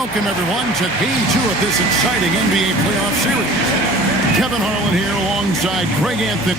Welcome, everyone, to Game 2 of this exciting NBA playoff series. Kevin Harlan here alongside Greg Anthony.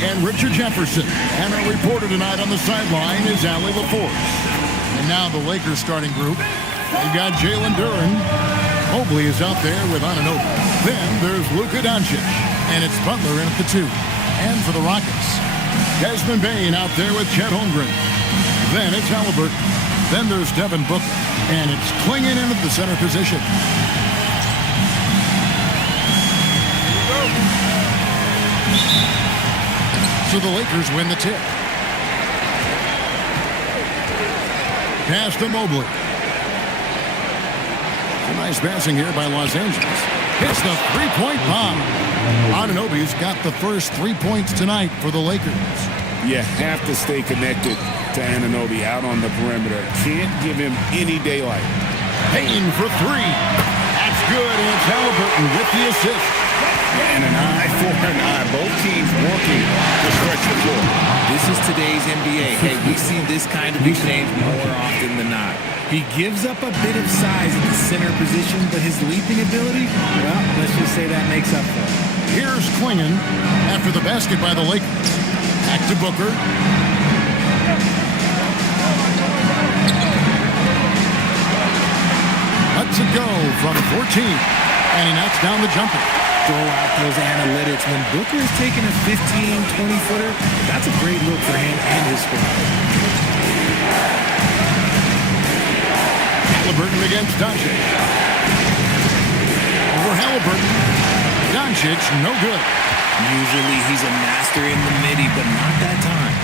And Richard Jefferson. And our reporter tonight on the sideline is Allie LaForce. And now the Lakers starting group. They've got Jalen Duren. Mobley is out there with Anunoby. Then there's Luka Doncic. And it's Butler in at the 2. And for the Rockets, Desmond Bane out there with Chet Holmgren. Then it's Halliburton. Then there's Devin Booker. And it's Klingon in at the center position. So the Lakers win the tip. Pass to Mobley. A nice passing here by Los Angeles. Hits the three-point bomb. Anunoby's got the first 3 points tonight for the Lakers. You have to stay connected to Anunoby out on the perimeter. Can't give him any daylight. Payne for 3. That's good, and it's Halliburton with the assist. And an eye for an eye. Both teams working to stretch the floor. This is today's NBA. Hey, we see this kind of exchange more often than not. He gives up a bit of size at the center position, but his leaping ability, well, let's just say that makes up for it. Here's Klingon after the basket by the Lakers. Back to Booker. Let's it go from 14. And he knocks down the jumper. Throw out those analytics. When Booker is taking a 15, 20-footer, that's a great look for him and his squad. Halliburton against Doncic. Over Halliburton. Doncic, no good. Usually he's a master in the midi, but not that time.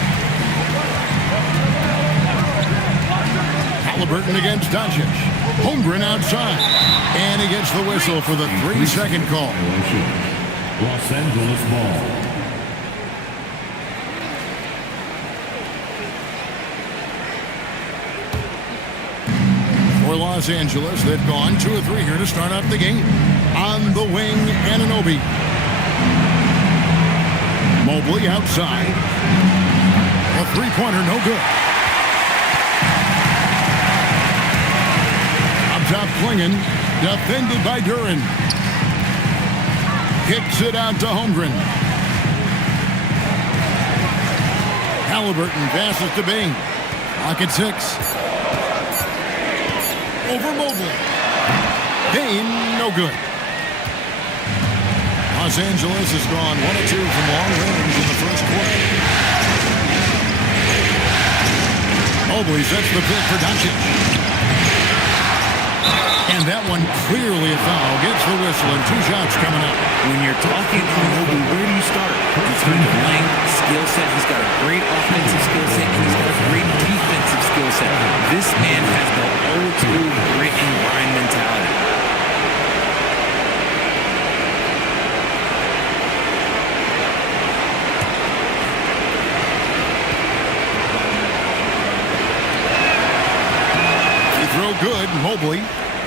Halliburton against Doncic. Holmgren outside. And he gets the whistle for the 3-second call. Los Angeles ball. For Los Angeles, they've gone 2 of 3 here to start out the game. On the wing, Anunoby. Mobley outside. A three-pointer, no good. Up top, Klingon. Defended by Duren. Kicks it out to Holmgren. Halliburton passes to Bing. Clock at 6. Over Mobley. Bane, no good. Los Angeles has gone 1 of 2 from long range in the first quarter. Mobley sets the pick for Doncic. And that one clearly a foul. Gets the whistle and 2 shots coming up. When you're talking on Mobley, where do you start? In terms of length, skill set, he's got a great offensive skill set, and he's got a great defensive skill set. This man has the old school grit and grind mentality. Throw good, Mobley.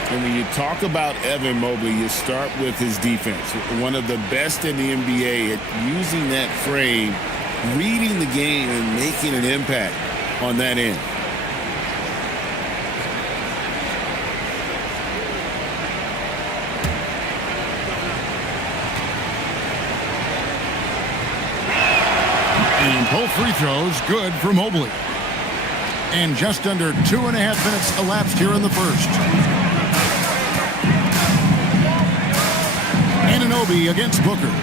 And when you talk about Evan Mobley, you start with his defense. One of the best in the NBA at using that frame, reading the game, and making an impact on that end. And both free throws good for Mobley. And just under 2.5 minutes elapsed here in the first. Anunoby against Booker.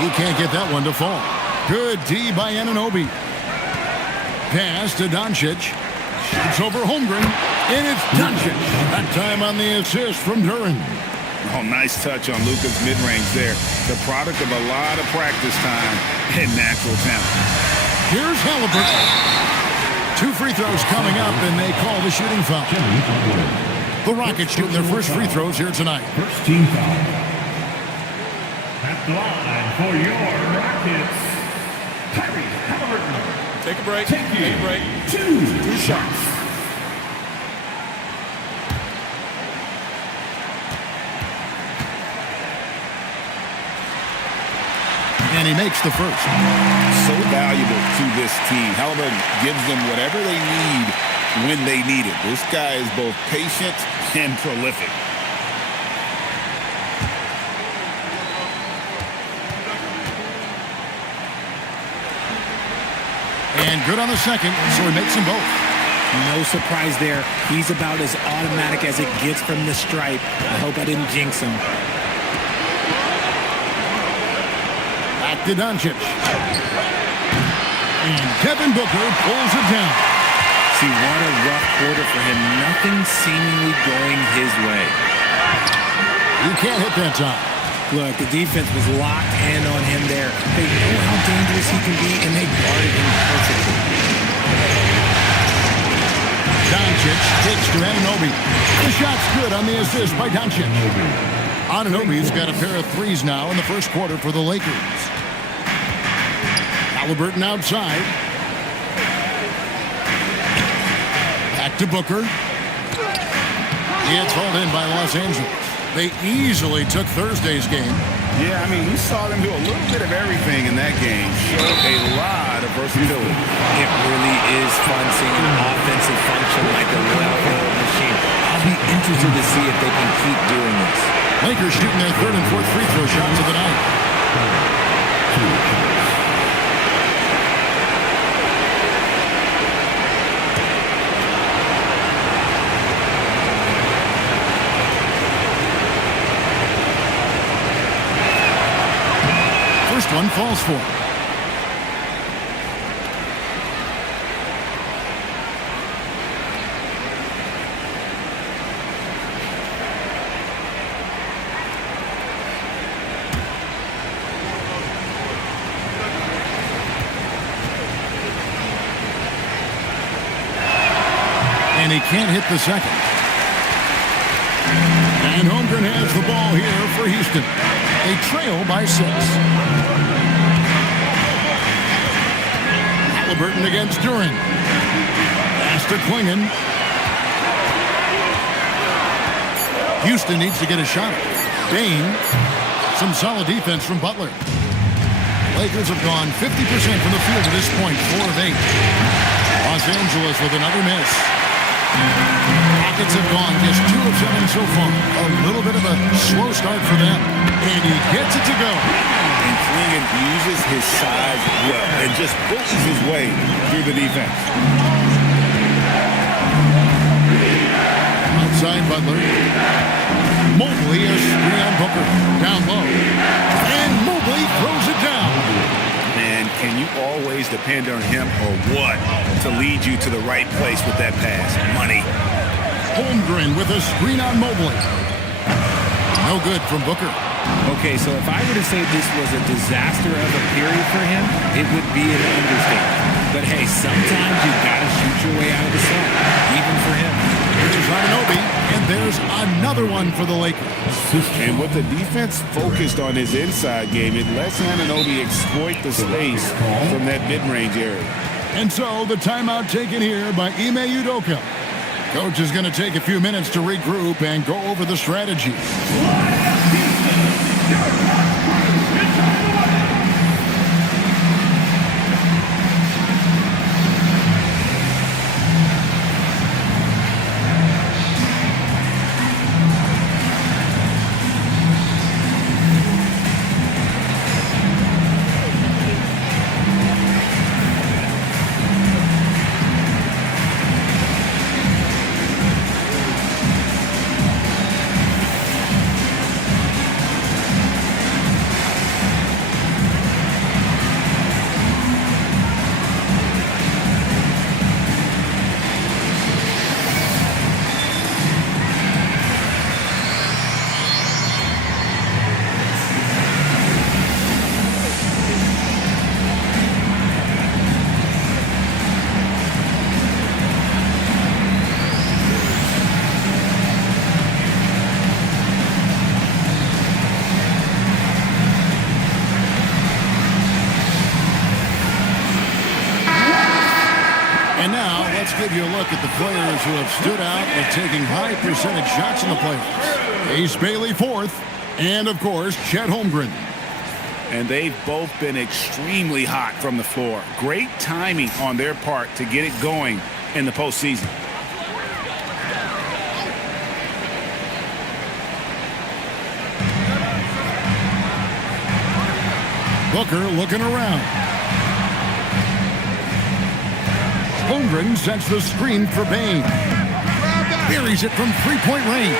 He can't get that one to fall. Good D by Anunoby. Pass to Doncic. Shoots over Holmgren. And it's Doncic. That time on the assist from Duren. Oh, nice touch on Luka's mid-range there. The product of a lot of practice time and natural talent. Here's Halliburton. 2 free throws coming up, and they call the shooting foul. The Rockets shooting their first free throws here tonight. First team foul. At the line for your Rockets, Tyrese Halliburton. Take a break. Take a break. Two shots. And he makes the first. So valuable to this team. Halliburton gives them whatever they need when they need it. This guy is both patient and prolific. And good on the second, so he makes them both. No surprise there. He's about as automatic as it gets from the stripe. I hope I didn't jinx him. Back to Doncic. And Devin Booker pulls it down. See, what a rough quarter for him. Nothing seemingly going his way. You can't hit that time. Look, the defense was locked in on him there. They know how dangerous he can be, and they guarded him perfectly. Doncic takes to Anunoby. The shot's good on the assist by Doncic. Anunoby's got a pair of threes now in the first quarter for the Lakers. Halliburton outside. Back to Booker. It's hauled in by Los Angeles. They easily took Thursday's game. Yeah, I mean, we saw them do a little bit of everything in that game. Showed a lot of versatility. It really is fun seeing an offensive function like a well-oiled machine. I'll be interested to see if they can keep doing this. Lakers shooting their third and fourth free throw shots of the night. First one falls for him. And he can't hit the second. And Holmgren has the ball here for Houston. They trail by 6. Halliburton against Duren. Pass to Klingon. Houston needs to get a shot. Bain. Some solid defense from Butler. Lakers have gone 50% from the field to this point, 4 of 8. Los Angeles with another miss. Rockets have gone just 2 of 7 so far. A little bit of a slow start for them. And he gets it to go. And Klingon uses his size well and just pushes his way through the defense. Outside Butler. Mobley is screen on Booker. Down low. And Mobley throws it down. And can you always depend on him or what to lead you to the right place with that pass? Money. Holmgren with a screen on Mobley. No good from Booker. Okay, so if I were to say this was a disaster of a period for him, it would be an understatement. But hey, sometimes you've got to shoot your way out of the sun, even for him. Here's Anunoby, and there's another one for the Lakers. And with the defense focused on his inside game, it lets Anunoby exploit the space from that mid-range area. And so the timeout taken here by Ime Udoka. Coach is going to take a few minutes to regroup and go over the strategy. give you a look at the players who have stood out at taking high percentage shots in the playoffs. Ace Bailey fourth, and of course, Chet Holmgren. And they've both been extremely hot from the floor. Great timing on their part to get it going in the postseason. Booker looking around. Holmgren sets the screen for Bain. Buries it from three-point range.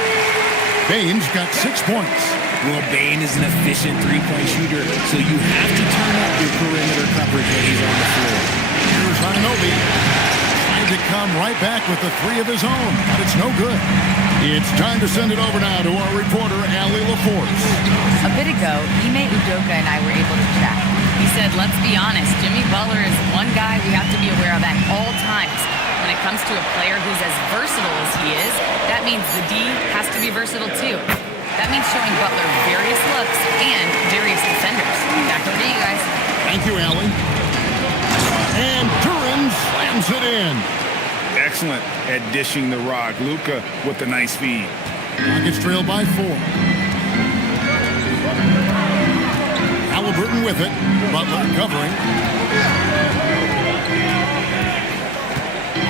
Bain's got 6 points. Well, Bain is an efficient three-point shooter, so you have to turn up your perimeter coverage when he's on the floor. Here's Anunoby. Trying to come right back with the three of his own, but it's no good. It's time to send it over now to our reporter, Allie LaForce. A bit ago, Ime Udoka and I were able to chat. He said, let's be honest, Jimmy Butler is one guy we have to be aware of at all times. When it comes to a player who's as versatile as he is, that means the D has to be versatile too. That means showing Butler various looks and various defenders. Back over to you guys. Thank you, Allie. And Duran slams it in. Excellent at dishing the rock. Luka with the nice feed. Rockets trail by 4. Halliburton with it. Butler covering.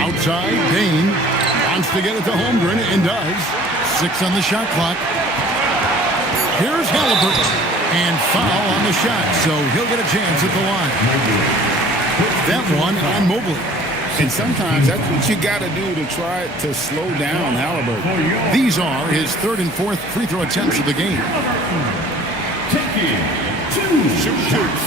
Outside, Bain wants to get it to Holmgren and does. 6 on the shot clock. Here's Halliburton. And foul on the shot, so he'll get a chance at the line. That one on Mobley. And sometimes that's what you got to do to try to slow down Halliburton. These are his 3rd and 4th free throw attempts of the game. Taking 2 shots.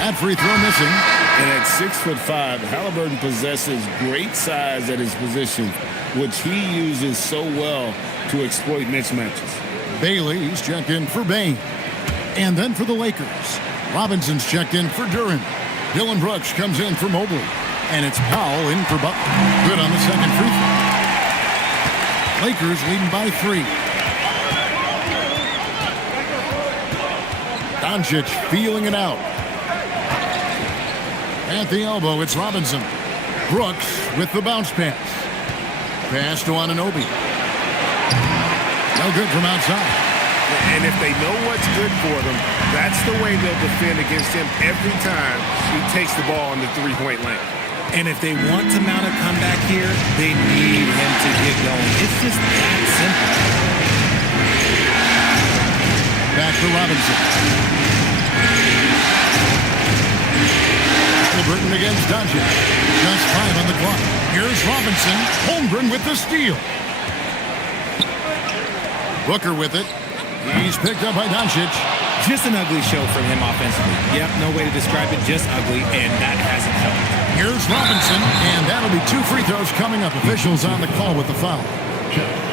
That free throw missing. And at 6'5", Halliburton possesses great size at his position, which he uses so well to exploit mismatches. Bailey's checked in for Bain. And then for the Lakers, Robinson's checked in for Duran. Dylan Brooks comes in for Mobley. And it's Powell in for Butler. Good on the second free throw. Lakers leading by 3. Doncic feeling it out. At the elbow, it's Robinson. Brooks with the bounce pass. Pass to Anunoby. No good from outside. And if they know what's good for them, that's the way they'll defend against him every time he takes the ball in the three-point lane. And if they want to mount a comeback here, they need him to get going. It's just that simple. Back to Robinson. Halliburton against Doncic. Just 5 on the clock. Here's Robinson. Holmgren with the steal. Booker with it. He's picked up by Doncic. Just an ugly show from him offensively. Yep, no way to describe it, just ugly, and that hasn't helped. Here's Robinson, and that'll be 2 free throws coming up. Officials on the call with the foul.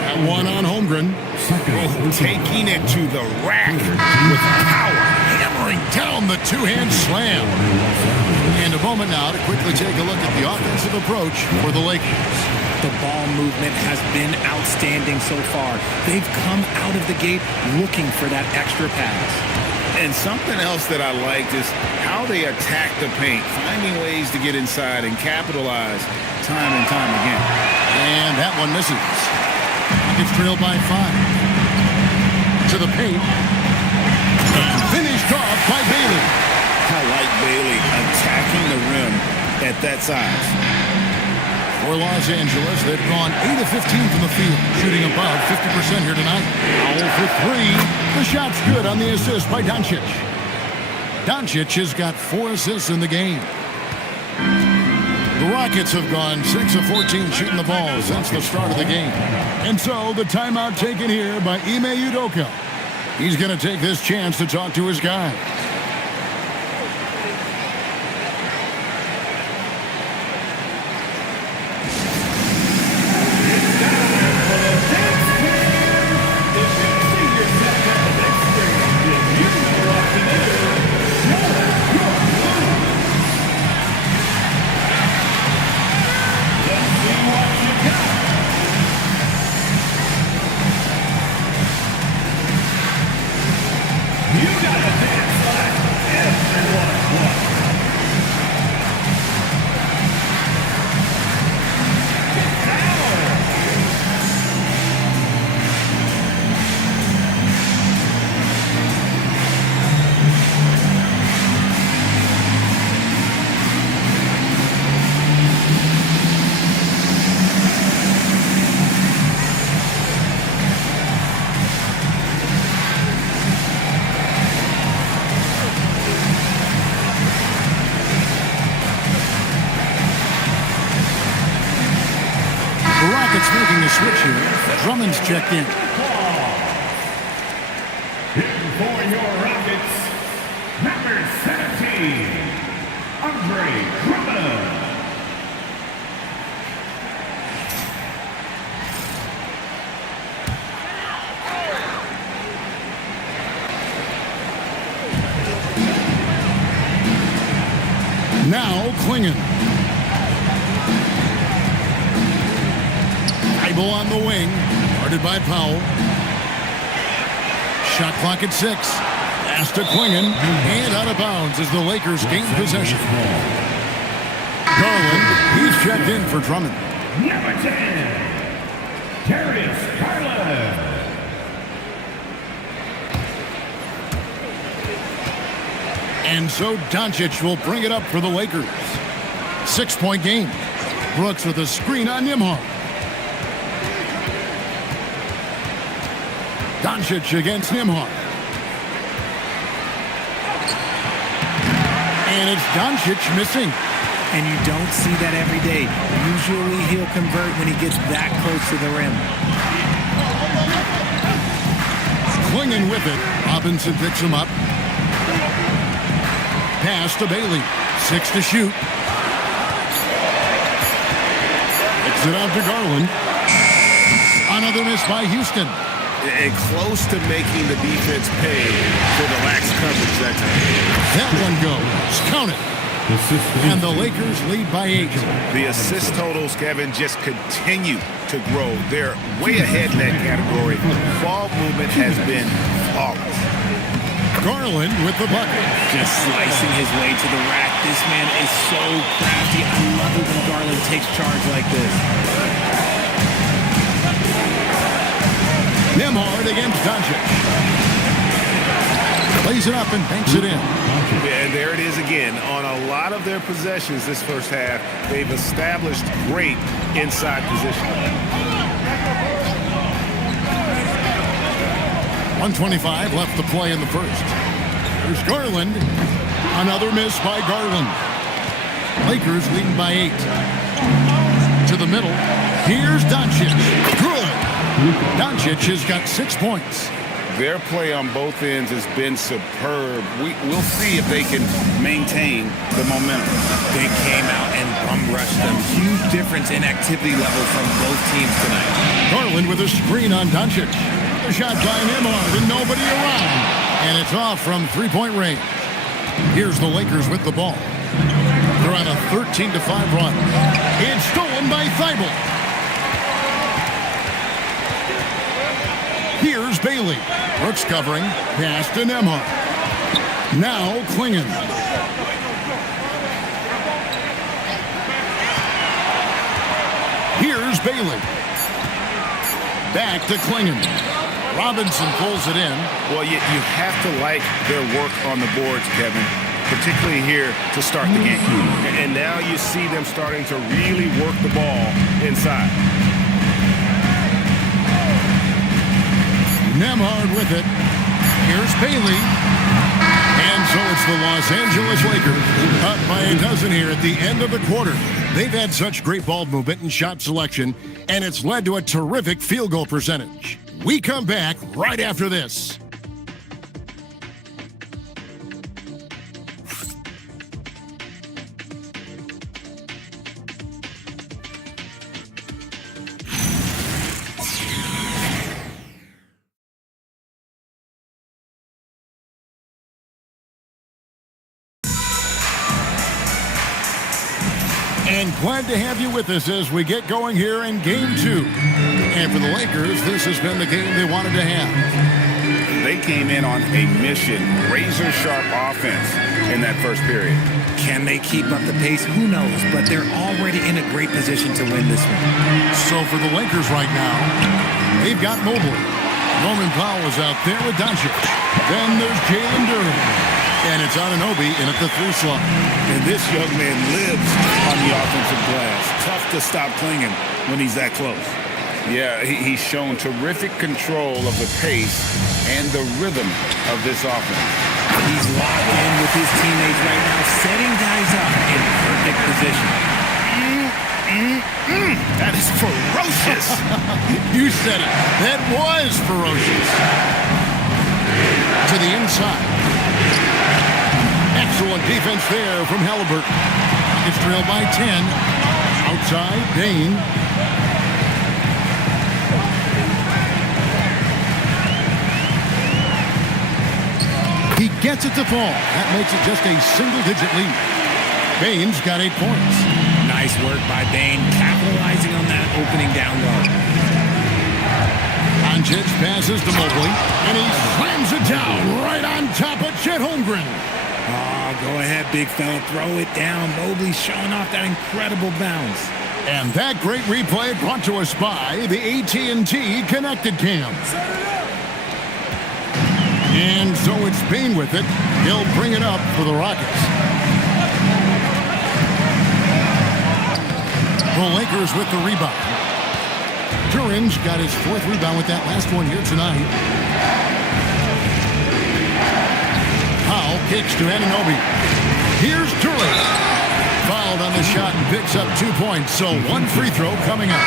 That one on Holmgren. Taking it to the rack with power. Hammering down the two-hand slam. And a moment now to quickly take a look at the offensive approach for the Lakers. The ball movement has been outstanding so far. They've come out of the gate looking for that extra pass. And something else that I liked is how they attack the paint, finding ways to get inside and capitalize time and time again. And that one misses. It's trailed by 5. To the paint. And finished off by Bailey. I like Bailey attacking the rim at that size. For Los Angeles, they've gone 8 of 15 from the field, shooting above 50% here tonight. Powell for 3. The shot's good on the assist by Doncic. Doncic has got 4 assists in the game. The Rockets have gone 6 of 14 shooting the ball since the start of the game. And so the timeout taken here by Ime Udoka. He's going to take this chance to talk to his guy. gotta dance like everyone wants. The Rockets making a switch here. Drummond's checked in. In for your Rockets, number 17, Andre Drummond. Now Klingon. Bible on the wing. Guarded by Powell. Shot clock at 6. Pass to Klingon. And out of bounds as the Lakers gain possession. Garland, he's checked in for Drummond. Number 10, Darius Garland. And so Doncic will bring it up for the Lakers. 6-point game. Brooks with a screen on Nembhard. Doncic against Nembhard. And it's Doncic missing. And you don't see that every day. Usually he'll convert when he gets that close to the rim. Klingon with it. Robinson picks him up. Pass to Bailey. 6 to shoot. Kicks it out to Garland. Another miss by Houston. And close to making the defense pay for the lax coverage that time. That one goes. Count it. And the Lakers lead by 8. The assist totals, Kevin, just continue to grow. They're way ahead in that category. Ball movement has been flawless. Garland with the bucket. Just slicing his way to the rack. This man is so crafty. I love it when Garland takes charge like this. Nembhard against Doncic. Plays it up and banks it in. And there it is again. On a lot of their possessions this first half, they've established great inside position. 1:25 left to play in the first. There's Garland. Another miss by Garland. Lakers leading by 8. To the middle. Here's Doncic. Good. Doncic has got 6 points. Their play on both ends has been superb. We'll see if they can maintain the momentum. They came out and bum rushed them. Huge difference in activity level from both teams tonight. Garland with a screen on Doncic. A shot by Nembhard and nobody around. And it's off from 3-point range. Here's the Lakers with the ball. They're on a 13-5 run. It's stolen by Thibault. Here's Bailey. Brooks covering. Pass to Nembhard. Now Klingon. Here's Bailey. Back to Klingon. Robinson pulls it in. Well, you have to like their work on the boards, Kevin, particularly here to start the game. And now you see them starting to really work the ball inside. Nembhard with it. Here's Bailey. And so it's the Los Angeles Lakers up by a dozen here at the end of the quarter. They've had such great ball movement and shot selection, and it's led to a terrific field goal percentage. We come back right after this. And glad to have you with us as we get going here in Game 2. And for the Lakers, this has been the game they wanted to have. They came in on a mission, razor-sharp offense in that first period. Can they keep up the pace? Who knows? But they're already in a great position to win this one. So for the Lakers right now, they've got Mobley. Norman Powell is out there with Doncic. Then there's Jalen Duren. And it's Anunoby in at the 3 slot. And this young man lives on the offensive glass. Tough to stop clinging when he's that close. Yeah, he's shown terrific control of the pace and the rhythm of this offense. He's locked in with his teammates right now, setting guys up in perfect position. That is ferocious. You said it. That was ferocious. To the inside. Excellent defense there from Halliburton. It's trailed by 10. Outside, Dane. He gets it to fall. That makes it just a single-digit lead. Bane's got 8 points. Nice work by Bane, capitalizing on that opening down low. Doncic passes to Mobley, and he slams it down right on top of Chet Holmgren. Oh, go ahead, big fella. Throw it down. Mobley showing off that incredible bounce. And that great replay brought to us by the AT&T Connected Cam. And so it's Bane with it. He'll bring it up for the Rockets. The Lakers with the rebound. Duren's got his 4th rebound with that last one here tonight. Powell kicks to Anunoby. Here's Duren. Fouled on the shot and picks up 2 points. So 1 free throw coming up.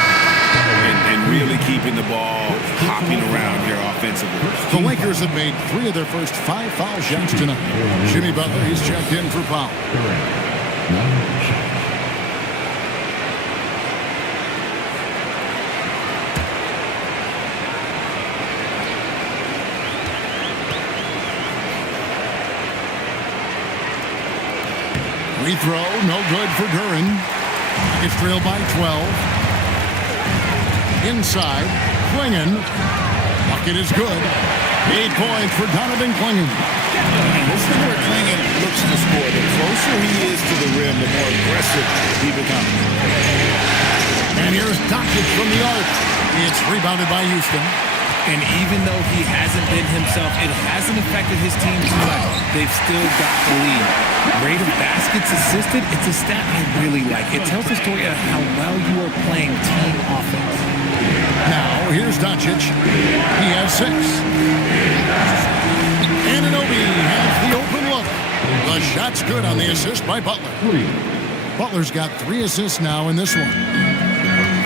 And really keeping the ball hopping around here offensively. The Lakers have made 3 of their first 5 foul shots tonight. Jimmy Butler, he's checked in for Powell. Free throw, no good for Duren. It's trailed by 12. Inside, Clingan. Bucket is good. 8 points for Donovan Clingan. This is where Clingan looks to score. The closer he is to the rim, the more aggressive he becomes. And here's Doncic from the arc. It's rebounded by Houston. And even though he hasn't been himself, it hasn't affected his team too much. They've still got the lead. Rate of baskets assisted, it's a stat I really like. It tells the story of how well you are playing team offense. Now, here's Doncic. He has 6. Anunoby has the open look. The shot's good on the assist by Butler. Butler's got 3 assists now in this one.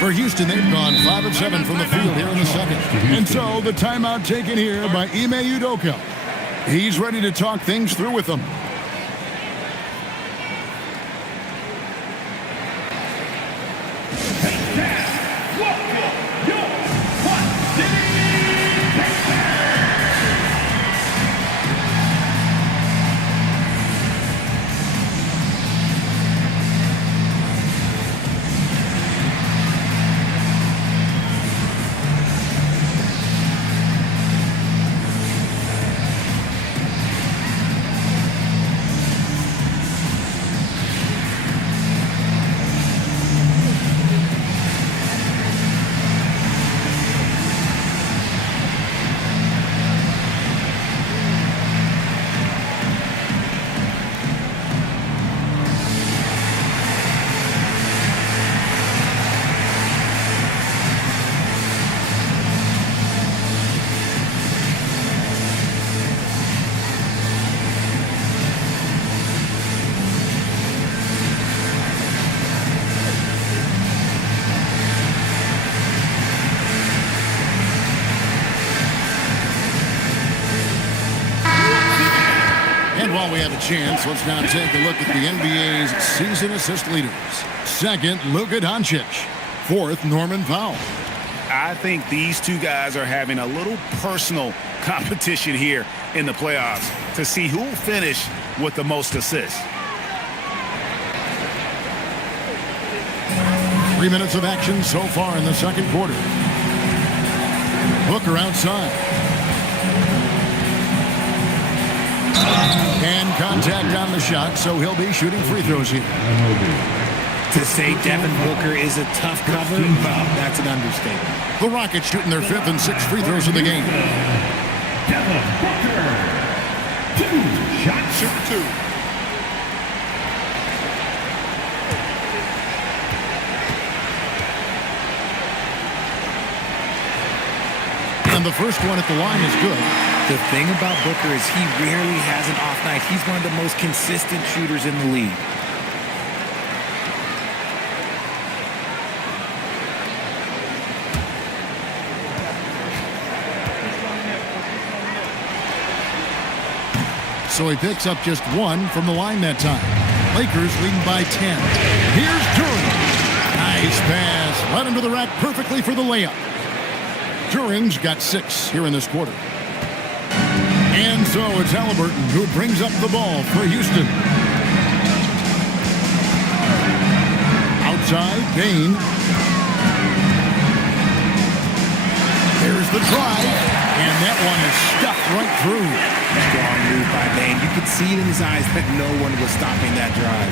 For Houston, they've gone 5 of 7 from the field here in the second. And so the timeout taken here by Ime Udoka. He's ready to talk things through with them. While we have a chance, let's now take a look at the NBA's season assist leaders. 2nd, Luka Doncic. 4th, Norman Powell. I think these 2 guys are having a little personal competition here in the playoffs to see who will finish with the most assists. 3 minutes of action so far in the second quarter. Booker outside. And contact on the shot, so he'll be shooting free throws here. To say Devin Booker is a tough cover, well, that's an understatement. The Rockets shooting their 5th and 6th free throws of the game. Devin Booker. 2 shots. Shoot 2. And the first one at the line is good. The thing about Booker is he rarely has an off night. He's one of the most consistent shooters in the league. So he picks up just 1 from the line that time. Lakers leading by 10. Here's Duren. Nice pass. Right under the rack perfectly for the layup. Duren's got 6 here in this quarter. And so it's Halliburton who brings up the ball for Houston. Outside, Payne. There's the drive. And that one is stuffed right through. Strong move by Bane. You could see it in his eyes that no one was stopping that drive.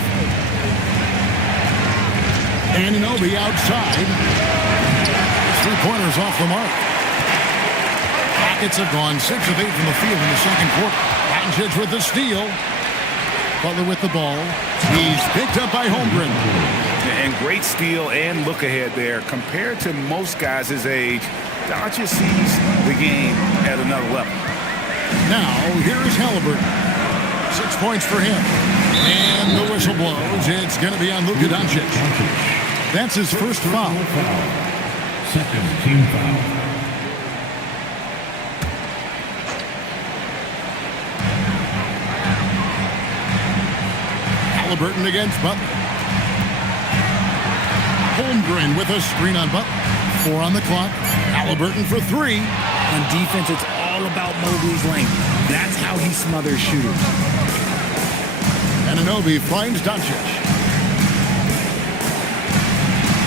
Anunoby outside. 3-pointers off the mark. Rockets have gone 6 of 8 from the field in the second quarter. Doncic with the steal. Butler with the ball. He's picked up by Holmgren. And great steal and look ahead there. Compared to most guys his age, Doncic sees the game at another level. Now, here is Halliburton. 6 points for him. And the whistle blows. It's going to be on Luka Doncic. That's his first foul. Second team foul. Halliburton against Butler. Holmgren with a screen on Butler. 4 on the clock. Halliburton for 3. On defense, it's all about Mobley's length. That's how he smothers shooters. Anunoby finds Doncic.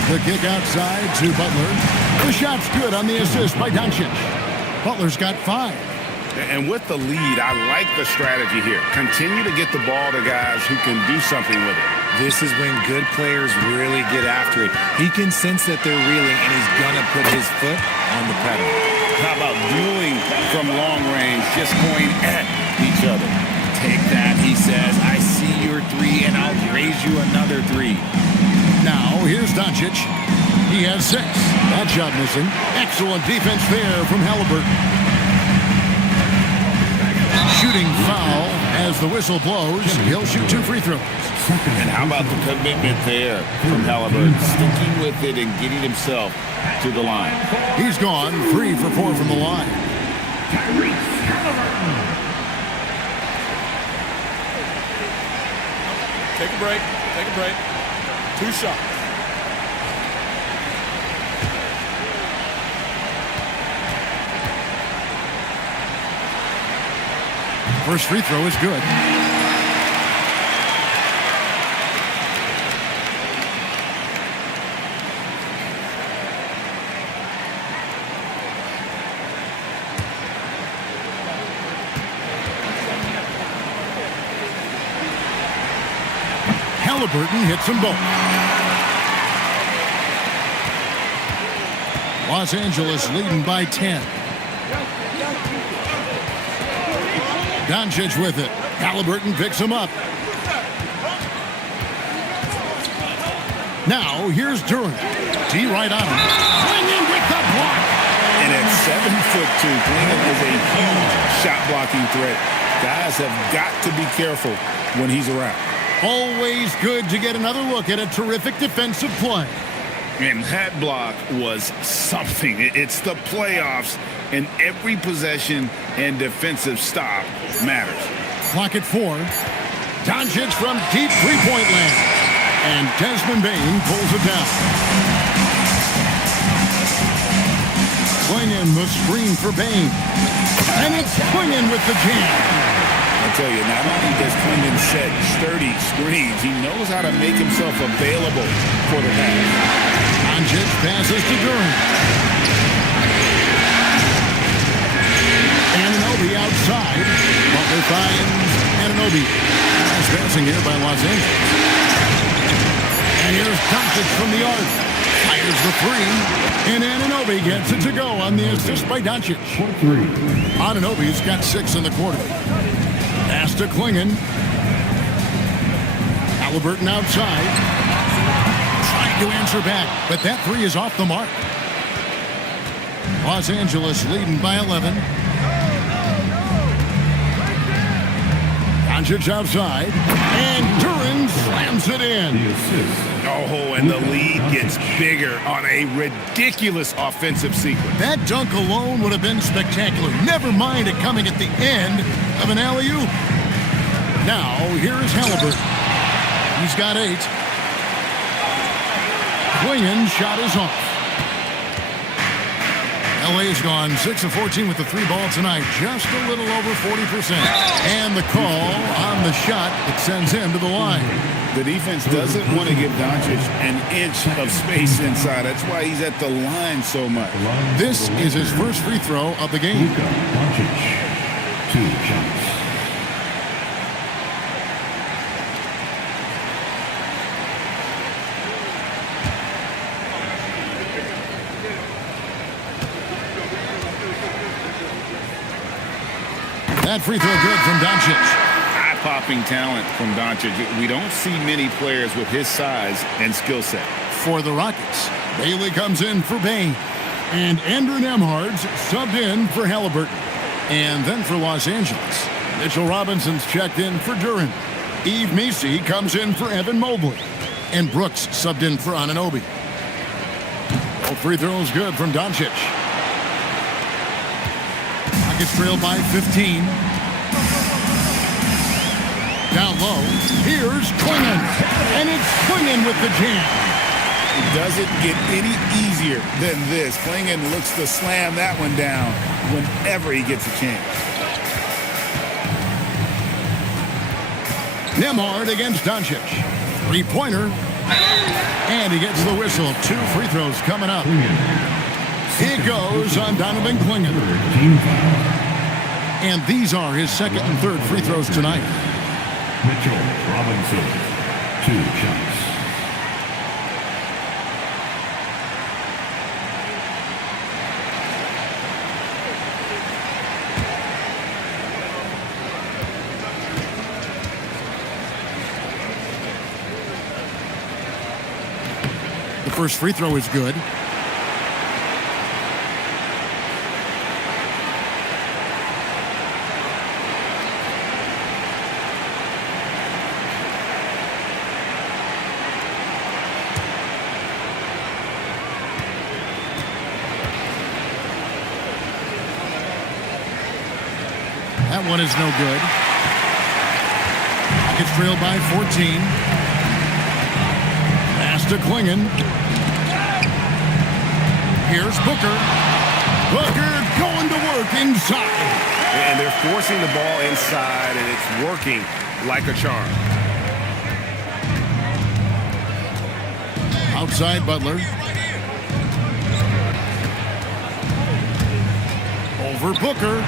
The kick outside to Butler. The shot's good on the assist by Doncic. Butler's got 5. And with the lead, I like the strategy here. Continue to get the ball to guys who can do something with it. This is when good players really get after it. He can sense that they're reeling, and he's going to put his foot on the pedal. How about dueling from long range, just going at each other? Take that, he says. I see your 3, and I'll raise you another 3. Now, here's Doncic. He has 6. That shot missing. Excellent defense there from Halliburton. Shooting foul as the whistle blows. He'll shoot 2 free throws. And how about the commitment there from Halliburton, sticking with it and getting himself to the line. He's gone 3 for 4 from the line. Take a break. Take a break. 2 shots. First free throw is good. Halliburton hits them both. Los Angeles leading by 10. Doncic with it. Halliburton picks him up. Now, here's Duren. T right on him. Klingon with the block. And at 7'2", Klingon is a huge shot blocking threat. Guys have got to be careful when he's around. Always good to get another look at a terrific defensive play. And that block was something. It's the playoffs, and every possession and defensive stop matters. Clock at 4. Doncic from deep three-point land. And Desmond Bane pulls it down. Klingon the screen for Bane. And it's Klingon with the jam. I tell you, not only does Klingon set sturdy screens, he knows how to make himself available for the pass. Doncic passes to Duren. Anunoby out outside. Butler finds Anunoby. Nice passing here by Los Angeles. And here's Doncic from the arc. Fires the three. And Anunoby gets it to go on the assist by Doncic. Anunoby's got 6 in the quarter. Pass to Klingon. Halliburton outside. Trying to answer back, but that three is off the mark. Los Angeles leading by 11. Doncic outside. And Duran slams it in. Oh, and the lead gets bigger on a ridiculous offensive sequence. That dunk alone would have been spectacular. Never mind it coming at the end of an alley-oop. Now, here is Halliburton. He's got 8. Klingon shot is off. LA's gone 6 of 14 with the 3 ball tonight. Just a little over 40%. And the call on the shot that sends him to the line. The defense doesn't want to give Doncic an inch of space inside. That's why he's at the line so much. This is his first free throw of the game. Doncic, 2 shots. That free throw good from Doncic. Eye-popping talent from Doncic. We don't see many players with his size and skill set. For the Rockets, Bailey comes in for Bain. And Andrew Nembhard's subbed in for Halliburton. And then for Los Angeles, Mitchell Robinson's checked in for Duran. Yves Missi comes in for Evan Mobley. And Brooks subbed in for Anunoby. Both free throws good from Doncic. Rockets trail by 15. Down low. Here's Klingon. And it's Klingon with the jam. It doesn't get any easier than this. Klingon looks to slam that one down whenever he gets a chance. Nembhard against Doncic. 3-pointer. And he gets the whistle. 2 free throws coming up. He goes on Donovan Klingon. And these are his second and third free throws tonight. Mitchell Robinson, 2 shots. The first free throw is good. That one is no good. Rockets trail by 14. Pass to Klingon. Here's Booker. Booker going to work inside. And they're forcing the ball inside, and it's working like a charm. Outside Butler. Over Booker.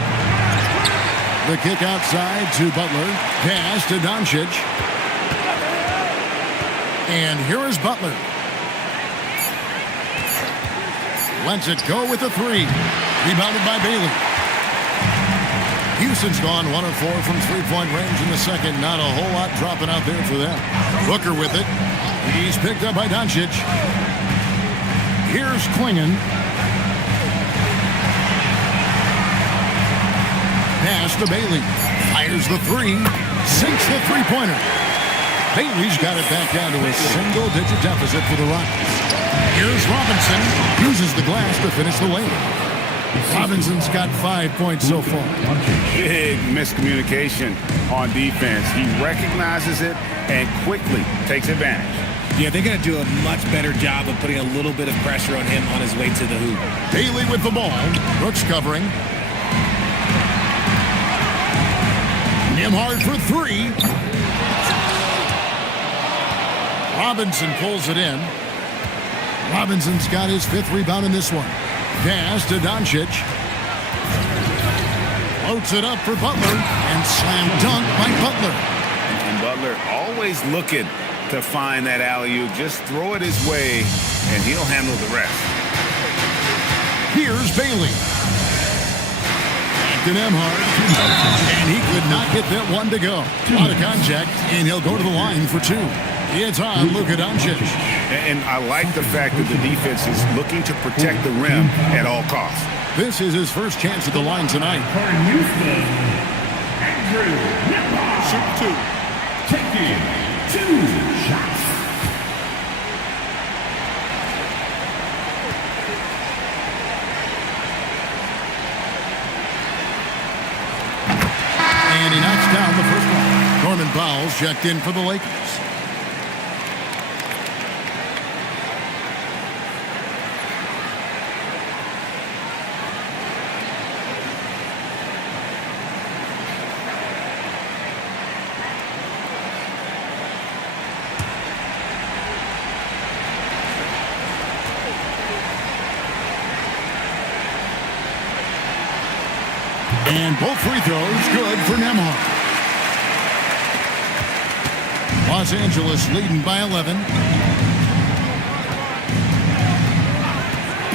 The kick outside to Butler. Pass to Doncic. And here is Butler. Lets it go with a 3. Rebounded by Bailey. Houston's gone 1 of 4 from 3-point range in the second. Not a whole lot dropping out there for them. Booker with it. He's picked up by Doncic. Here's Klingon. Pass to Bailey. Fires the 3. Sinks the 3-pointer. Bailey's got it back down to a single-digit deficit for the Rockets. Here's Robinson. Uses the glass to finish the layup. Robinson's got 5 points so far. Big miscommunication on defense. He recognizes it and quickly takes advantage. Yeah, they're going to do a much better job of putting a little bit of pressure on him on his way to the hoop. Bailey with the ball. Brooks covering. Nembhard for 3. Robinson pulls it in. Robinson's got his 5th rebound in this one. Pass to Doncic. Floats it up for Butler and slam dunk by Butler. And Butler always looking to find that alley-oop. Just throw it his way, and he'll handle the rest. Here's Bailey. Back to Nembhard. And he could not get that one to go. A lot of contact, and he'll go to the line for two. It's on Luka Doncic. And I like the fact that the defense is looking to protect the rim at all costs. This is his first chance at the line tonight. For Houston, Andrew Nembhard. Shoot two. Taking 2 shots. And he knocks down the first one. Norman Powell's checked in for the Lakers. And both free throws good for Nembhard. Los Angeles leading by 11.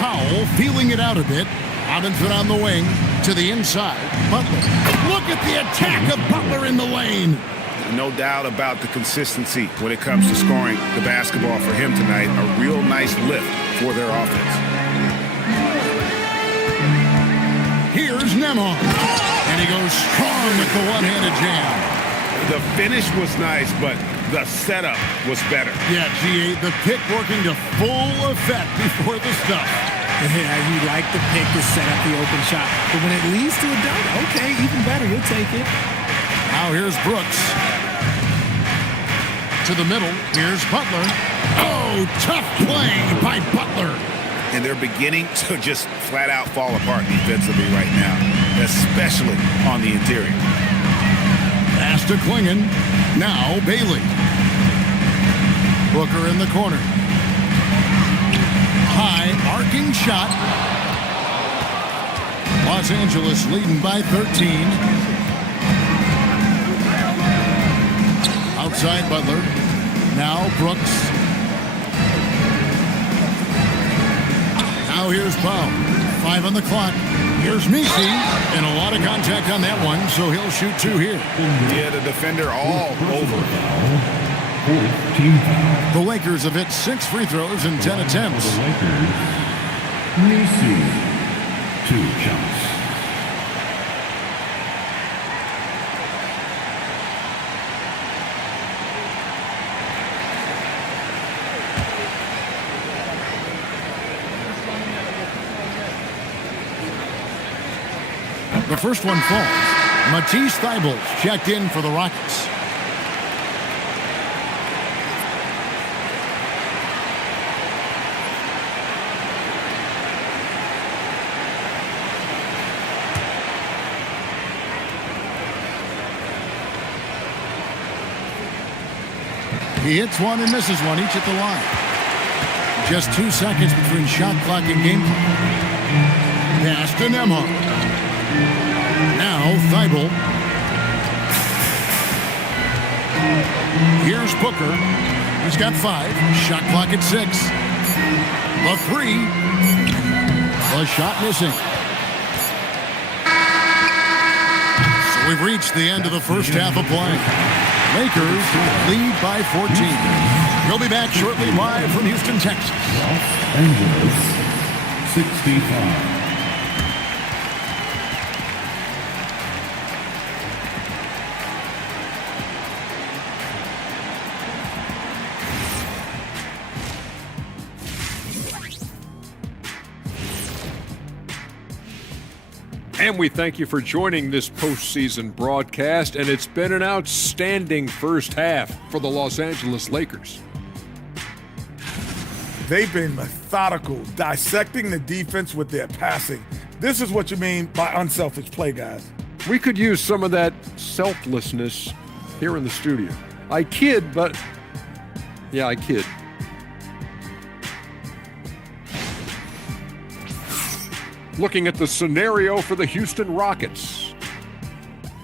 Powell feeling it out a bit. Robinson on the wing to the inside. Butler. Look at the attack of Butler in the lane. No doubt about the consistency when it comes to scoring the basketball for him tonight. A real nice lift for their offense. Here's Nembhard. And he goes strong with the one-handed jam. The finish was nice, but the setup was better. Yeah, G8, the pick working to full effect before the stuff. Yeah, you like the pick to set up the open shot. But when it leads to a dunk, okay, even better, you'll take it. Now here's Brooks. To the middle, here's Butler. Oh, tough play by Butler. And they're beginning to just flat out fall apart defensively right now, especially on the interior. Pass to Klingon. Now Bailey. Booker in the corner. High arcing shot. Los Angeles leading by 13. Outside Butler. Now Brooks. Now here's Powell. 5 on the clock. Here's Messi. And a lot of contact on that one, so he'll shoot 2 here. Yeah, the defender all over. Team foul. The Lakers have hit 6 free throws in 10 attempts. The Lakers, Messi, 2 shots. The first one falls. Matisse Thybulle checked in for the Rockets. He hits one and misses one, each at the line. Just 2 seconds between shot clock and game clock. Pass to Nembhard. Now Thybulle. Here's Booker. He's got 5. Shot clock at 6. The 3. The shot missing. So we've reached the end of the first half of play. Lakers lead by 14. We'll be back shortly live from Houston, Texas. Los Angeles, 65. And we thank you for joining this postseason broadcast, and it's been an outstanding first half for the Los Angeles Lakers. They've been methodical, dissecting the defense with their passing. This is what you mean by unselfish play, guys. We could use some of that selflessness here in the studio. I kid, but yeah, I kid. Looking at the scenario for the Houston Rockets.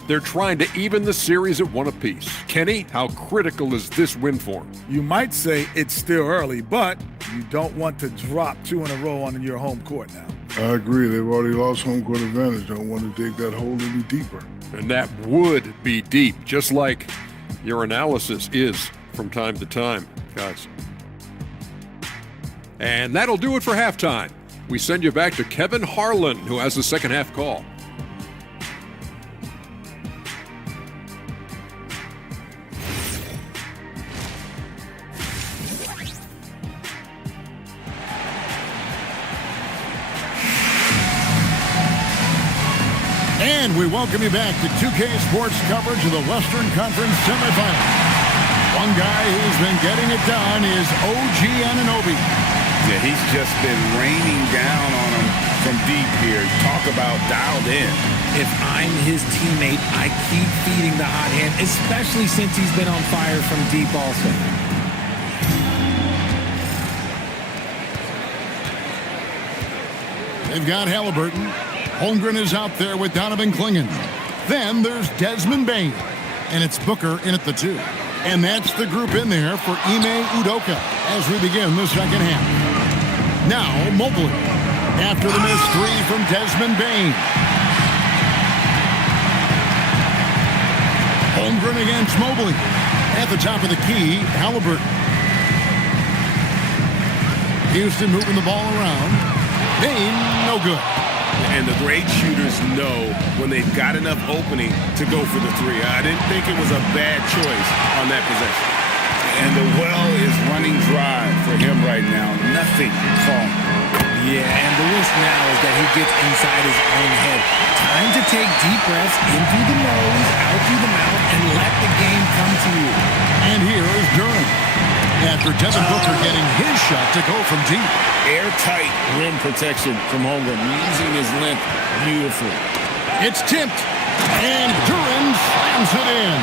They're trying to even the series at 1 apiece. Kenny, how critical is this win for them? You might say it's still early, but you don't want to drop 2 in a row on your home court now. I agree. They've already lost home court advantage. Don't want to dig that hole any deeper. And that would be deep, just like your analysis is from time to time, guys. And that'll do it for halftime. We send you back to Kevin Harlan, who has the second half call. And we welcome you back to 2K Sports coverage of the Western Conference semifinal. One guy who's been getting it done is OG Anunoby. Yeah, he's just been raining down on him from deep here. Talk about dialed in. If I'm his teammate, I keep feeding the hot hand, especially since he's been on fire from deep also. They've got Halliburton. Holmgren is out there with Donovan Clingan. Then there's Desmond Bane. And it's Booker in at the 2. And that's the group in there for Ime Udoka as we begin the second half. Now Mobley. After the missed 3 from Desmond Bane. Holmgren against Mobley. At the top of the key, Halliburton. Houston moving the ball around. Bane, no good. And the great shooters know when they've got enough opening to go for the 3. I didn't think it was a bad choice on that possession. And the well is running dry for him right now. Nothing falling. Yeah, and the risk now is that he gets inside his own head. Time to take deep breaths in through the nose, out through the mouth, and let the game come to you. And here is Durant. After Devin Booker getting his shot to go from deep. Airtight rim protection from Holmgren, using his length beautifully. It's tipped, and Durant slams it in.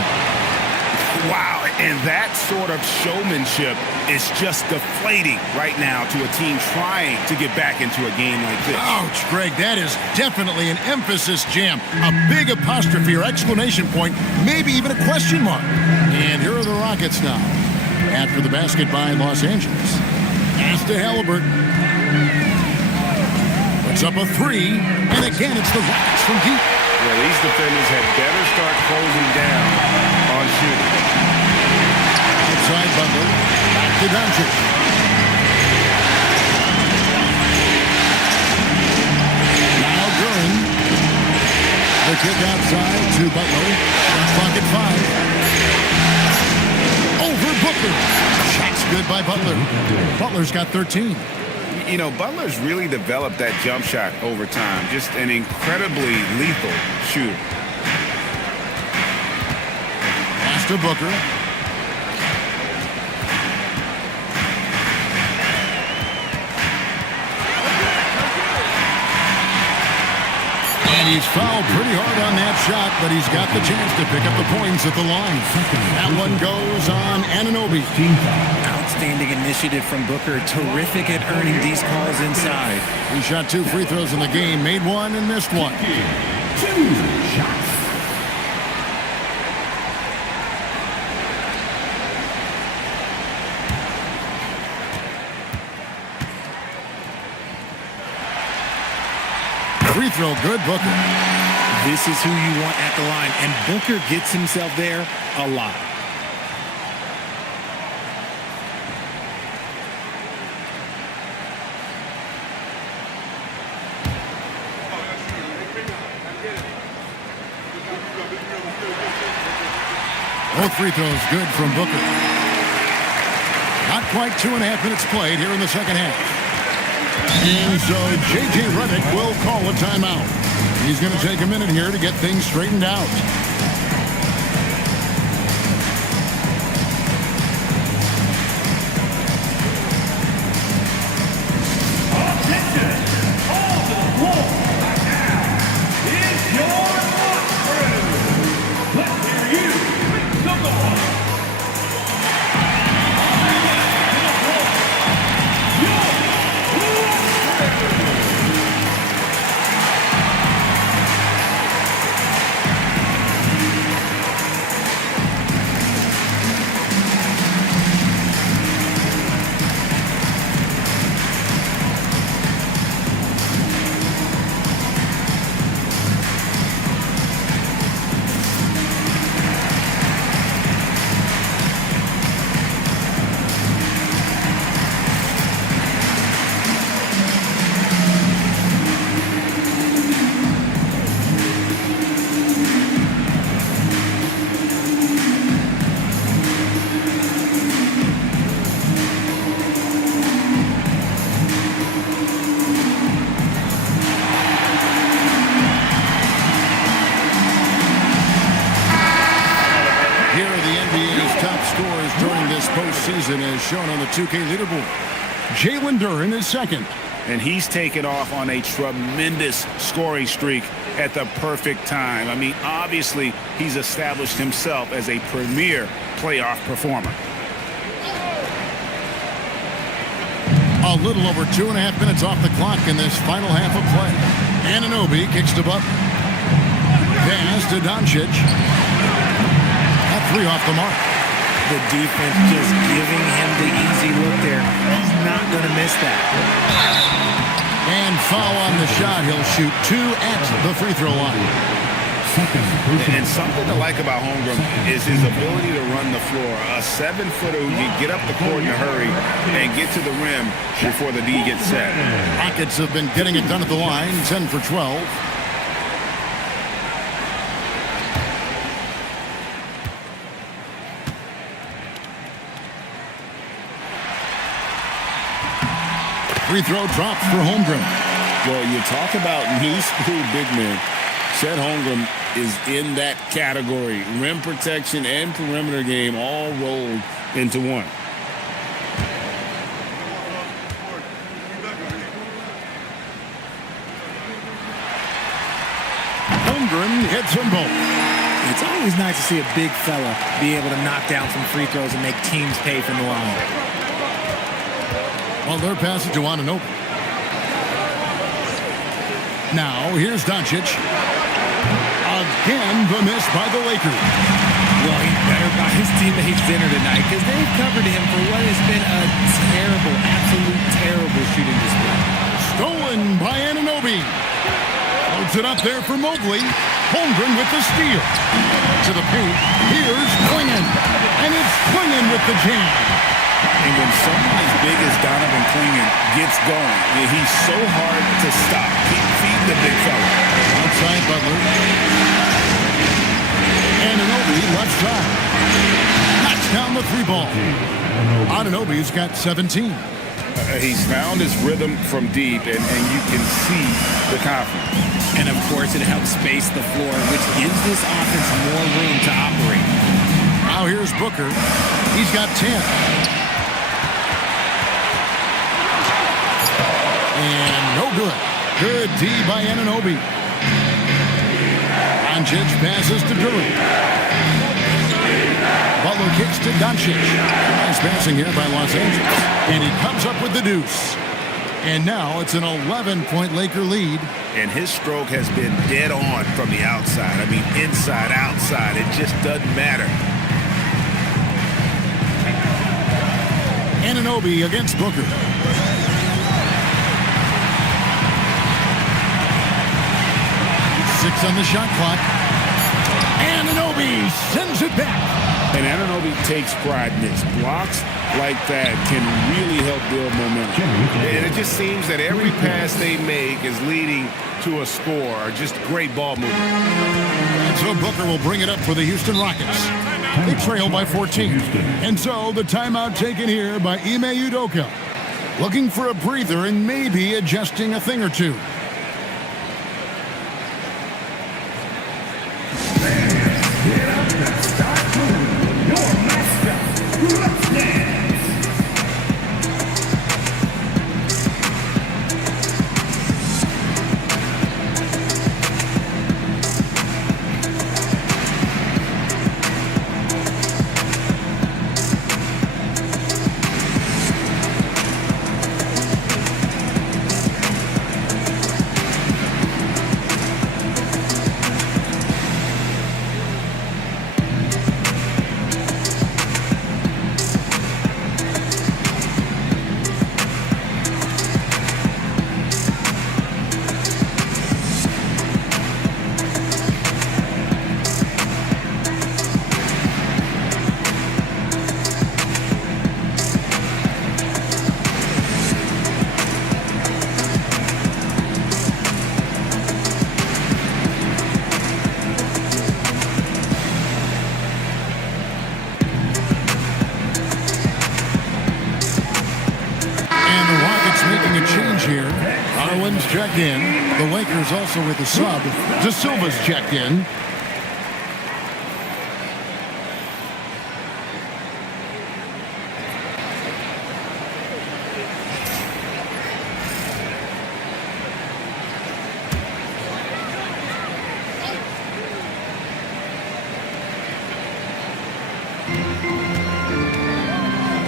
Wow, and that sort of showmanship is just deflating right now to a team trying to get back into a game like this. Ouch, Greg, that is definitely an emphasis jam. A big apostrophe or exclamation point, maybe even a question mark. And here are the Rockets now. After the basket by Los Angeles. Pass to Halliburton. Puts up a 3, and again it's the Rockets from deep. Yeah, these defenders had better start closing down on shooting. Outside Butler. Back to Doncic. Now Durant. The kick outside to Butler. Shot clock at 5. Over Booker. Shot's good by Butler. Butler's got 13. You know, Butler's really developed that jump shot over time. Just an incredibly lethal shooter. Pass to Booker. And he's fouled pretty hard on that shot, but he's got the chance to pick up the points at the line. That one goes on Anunoby. Outstanding initiative from Booker. Terrific at earning these calls inside. He shot 2 free throws in the game, made 1 and missed 1. 2 shots. Free throw good, Booker. This is who you want at the line, and Booker gets himself there a lot. Both free throws good from Booker. Not quite 2.5 minutes played here in the second half. And so J.J. Redick will call a timeout. He's going to take a minute here to get things straightened out. Attention! All to the floor right now is your watch crew. Let's hear you with the ball. the NBA's top scorers during this postseason as shown on the 2K leaderboard. Jalen Duren is second. And he's taken off on a tremendous scoring streak at the perfect time. I mean, obviously, he's established himself as a premier playoff performer. A little over 2.5 minutes off the clock in this final half of play. Anunoby kicks to Butler. Pass to Doncic. That three off the mark. The defense just giving him the easy look there. He's not going to miss that. And foul on the shot. He'll shoot 2 at the free throw line. And something to like about Holmgren is his ability to run the floor. A 7-footer who can get up the court in a hurry and get to the rim before the D gets set. Rockets have been getting it done at the line, 10 for 12. Free throw dropped for Holmgren. Well, you talk about new school big men. Chet Holmgren is in that category. Rim protection and perimeter game all rolled into one. Holmgren hits them both. It's always nice to see a big fella be able to knock down some free throws and make teams pay from the line. Well, they're passing to Anunoby. Now, here's Doncic. Again, the miss by the Lakers. Well, he better buy his teammates dinner tonight because they've covered him for what has been a terrible, absolute terrible shooting display. Stolen by Anunoby. Holds it up there for Mobley. Holmgren with the steal. To the paint. Here's Klingon. And it's Klingon with the jam. And when someone as big as Donovan Klingon gets going, he's so hard to stop. Keep feeding the big fella. Outside Butler. Anunoby left side. Knocks down the three ball. Anunoby's got 17. He's found his rhythm from deep, and you can see the confidence. And, of course, it helps space the floor, which gives this offense more room to operate. Now here's Booker. He's got 10. And no good. Good D by Anunoby. Doncic passes to Duren. Butler kicks to Doncic. Nice passing here by Los Angeles. And he comes up with the deuce. And now it's an 11-point Laker lead. And his stroke has been dead on from the outside. I mean, inside, outside. It just doesn't matter. Anunoby against Booker. Six on the shot clock. Anunoby sends it back. And Anunoby takes pride in this. Blocks like that can really help build momentum. And it just seems that every pass they make is leading to a score, or just great ball movement. And so Booker will bring it up for the Houston Rockets. They trail by 14. And so the timeout taken here by Ime Udoka. Looking for a breather and maybe adjusting a thing or two. Checked in. The Lakers also with a sub. De Silva's checked in.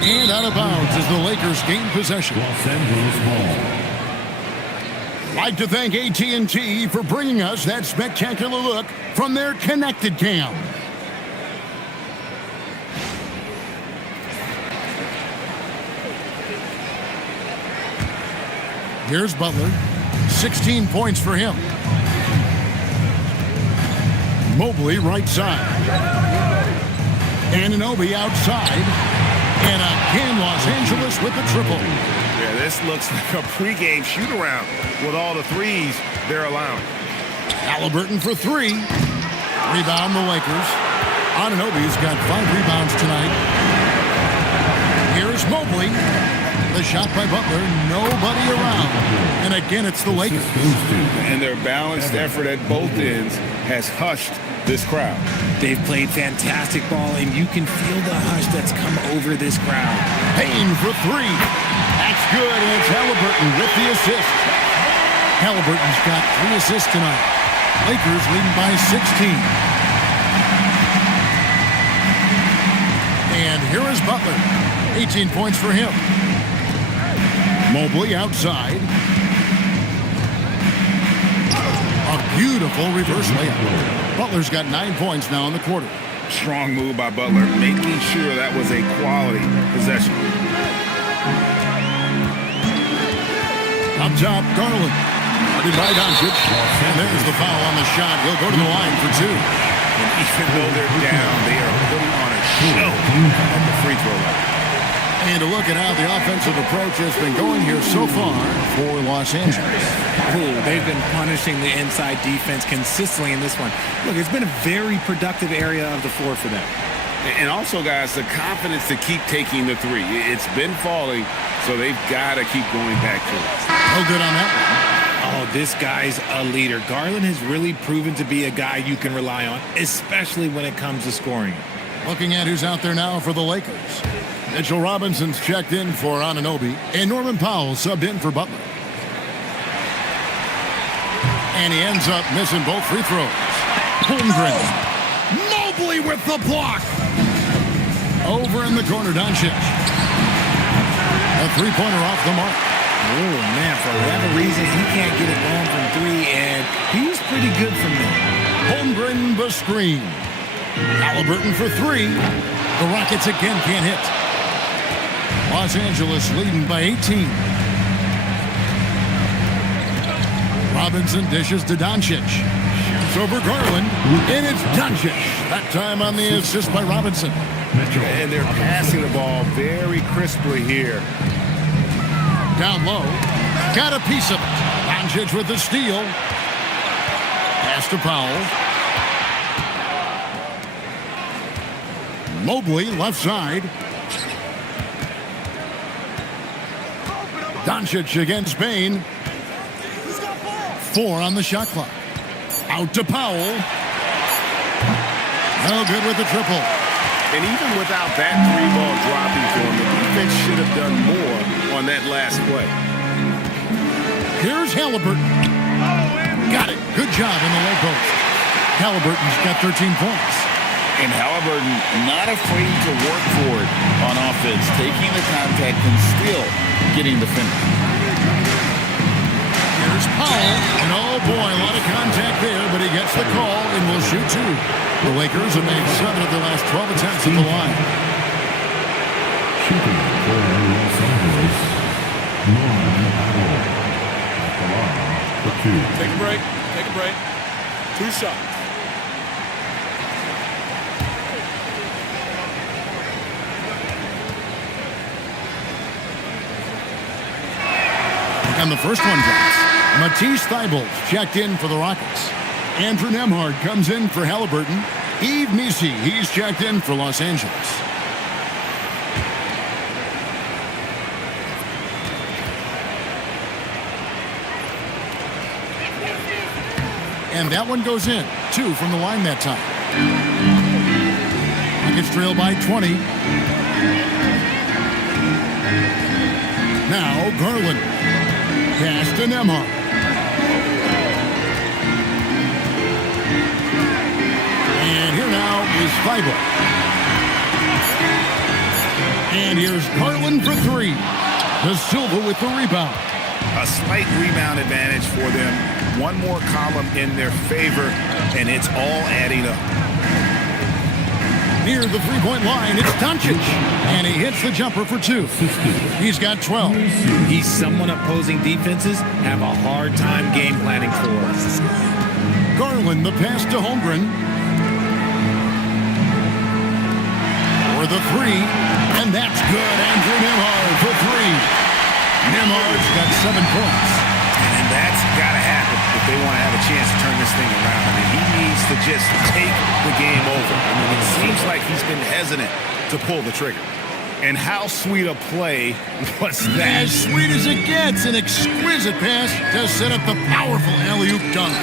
And out of bounds as the Lakers gain possession. Los Angeles ball. Like to thank AT&T for bringing us that spectacular look from their connected cam. Here's Butler. 16 points for him. Mobley right side. Anunoby outside. And again, Los Angeles with the triple. Yeah, this looks like a pregame shoot-around with all the threes they're allowing. Halliburton for three. Rebound the Lakers. Anunoby's got 5 rebounds tonight. Here's Mobley. The shot by Butler. Nobody around. And again, it's the Lakers. And their balanced effort at both ends has hushed this crowd. They've played fantastic ball, and you can feel the hush that's come over this crowd. Payne for three. That's good, and it's Halliburton with the assist. Halliburton's got 3 assists tonight. Lakers leading by 16. And here is Butler. 18 points for him. Mobley outside. A beautiful reverse layup. Butler's got 9 points now in the quarter. Strong move by Butler, making sure that was a quality possession. Up top, Garland. Guarded by Doncic. And there's the foul on the shot. He'll go to the line for 2. And even though they're down, they are putting on a show at the free throw line. And to look at how the offensive approach has been going here so far for Los Angeles. Ooh, they've been punishing the inside defense consistently in this one. Look, it's been a very productive area of the floor for them. And also, guys, the confidence to keep taking the three. It's been falling, so they've got to keep going back to it. No good on that one. Oh, this guy's a leader. Garland has really proven to be a guy you can rely on, especially when it comes to scoring. Looking at who's out there now for the Lakers. Mitchell Robinson's checked in for Anunoby, and Norman Powell subbed in for Butler. And he ends up missing both free throws. Holmgren. Mobley with the block. Over in the corner, Doncic. A three-pointer off the mark. Oh, man, for whatever reason, he can't get it going from 3, and he was pretty good from there. Holmgren the screen. Halliburton for 3. The Rockets again can't hit. Los Angeles leading by 18. Robinson dishes to Doncic. Shoots over Garland. And it's Doncic. That time on the assist by Robinson. And they're passing the ball very crisply here. Down low. Got a piece of it. Doncic with the steal. Pass to Powell. Mobley left side. Doncic against Payne. 4 on the shot clock. Out to Powell. No good with the triple. And even without that 3-ball dropping for him, the defense should have done more on that last play. Here's Halliburton. Got it. Good job in the low post. Halliburton's got 13 points. And Halliburton not afraid to work for it on offense, taking the contact and still getting the finish. Here's Powell. And oh boy, a lot of contact there, but he gets the call and will shoot 2. The Lakers have made 7 of their last 12 attempts at the line. Shooting for Los Angeles, Norman Powell. For 2. Take a break. Take a break. 2 shots. And the first one drops. Matisse Thybulle checked in for the Rockets. Andrew Nembhard comes in for Halliburton. Yves Missi, he's checked in for Los Angeles. And that one goes in. 2 from the line that time. Rockets trail by 20. Now Garland. Pass to Nembhard. And here now is Thybulle. And here's Garland for three. De Silva with the rebound. A slight rebound advantage for them. One more column in their favor, and it's all adding up. Near the three-point line, it's Doncic. And he hits the jumper for two. He's got 12. He's someone opposing defenses have a hard time game planning for. Garland, the pass to Holmgren. For the three, and that's good. Andrew Nembhard for three. Nembhard's got 7 points. And that's got to happen if they want to have a chance to turn this thing around. I mean, he needs to just take the game over. I mean, it seems like he's been hesitant to pull the trigger. And how sweet a play was that? As sweet as it gets, an exquisite pass to set up the powerful alley-oop dunk.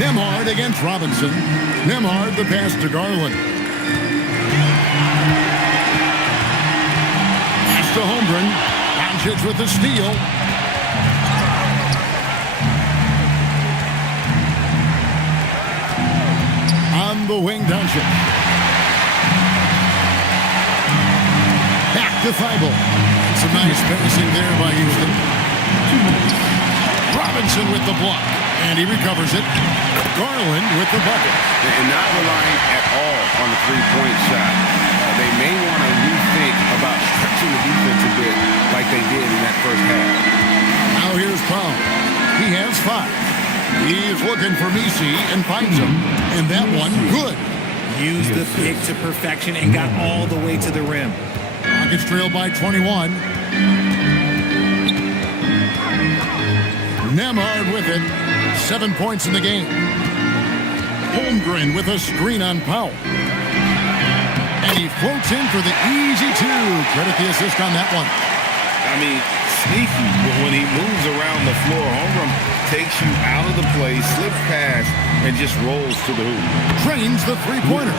Nembhard against Robinson. Nembhard the pass to Garland. Pass to Holmgren. Doncic with the steal. On the wing, Doncic. Back to Thibault. Some nice passing there by Houston. Robinson with the block. And he recovers it. Garland with the bucket. And not relying at all on the three-point shot. They may want to rethink about stretching the defense a bit like they did in that first half. Now here's Powell. He has 5. He's looking for Messi and finds him. And that one, good. Used the pick to perfection and got all the way to the rim. Rockets trail by 21. Nembhard with it. 7 points in the game. Holmgren with a screen on Powell. And he floats in for the easy two. Credit the assist on that one. I mean, sneaky. When he moves around the floor, Holmgren takes you out of the play, slips past, and just rolls to the hoop. Drains the three-pointer.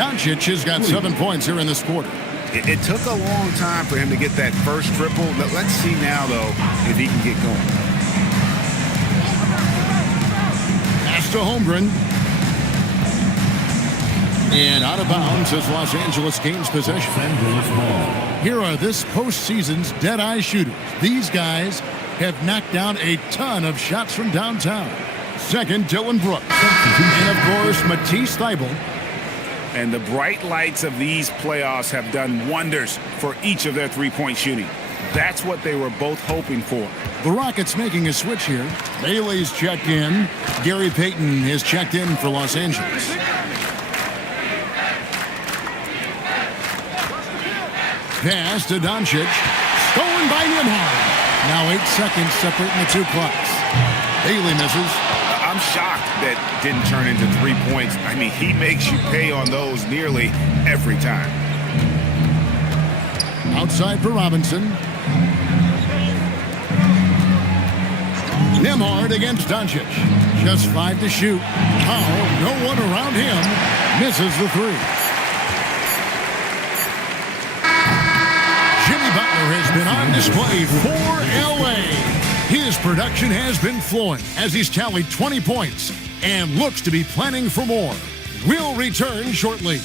Doncic has got 7 points here in this quarter. It took a long time for him to get that first triple. Let's see now, though, if he can get going. Pass to Holmgren. And out of bounds as Los Angeles gains possession. Here are this postseason's dead-eye shooters. These guys have knocked down a ton of shots from downtown. Second, Dylan Brooks. And, of course, Matisse Thybulle. And the bright lights of these playoffs have done wonders for each of their three-point shooting. That's what they were both hoping for. The Rockets making a switch here. Bailey's checked in. Gary Payton has checked in for Los Angeles. Pass to Doncic. Stolen by Nembhard. Now 8 seconds separating the two clocks. Bailey misses. I'm shocked that didn't turn into 3 points. I mean, he makes you pay on those nearly every time. Outside for Robinson. Nembhard against Doncic. Just 5 to shoot. Powell, no one around him. Misses the three. Jimmy Butler has been on display for LA. His production has been flowing as he's tallied 20 points and looks to be planning for more. We'll return shortly.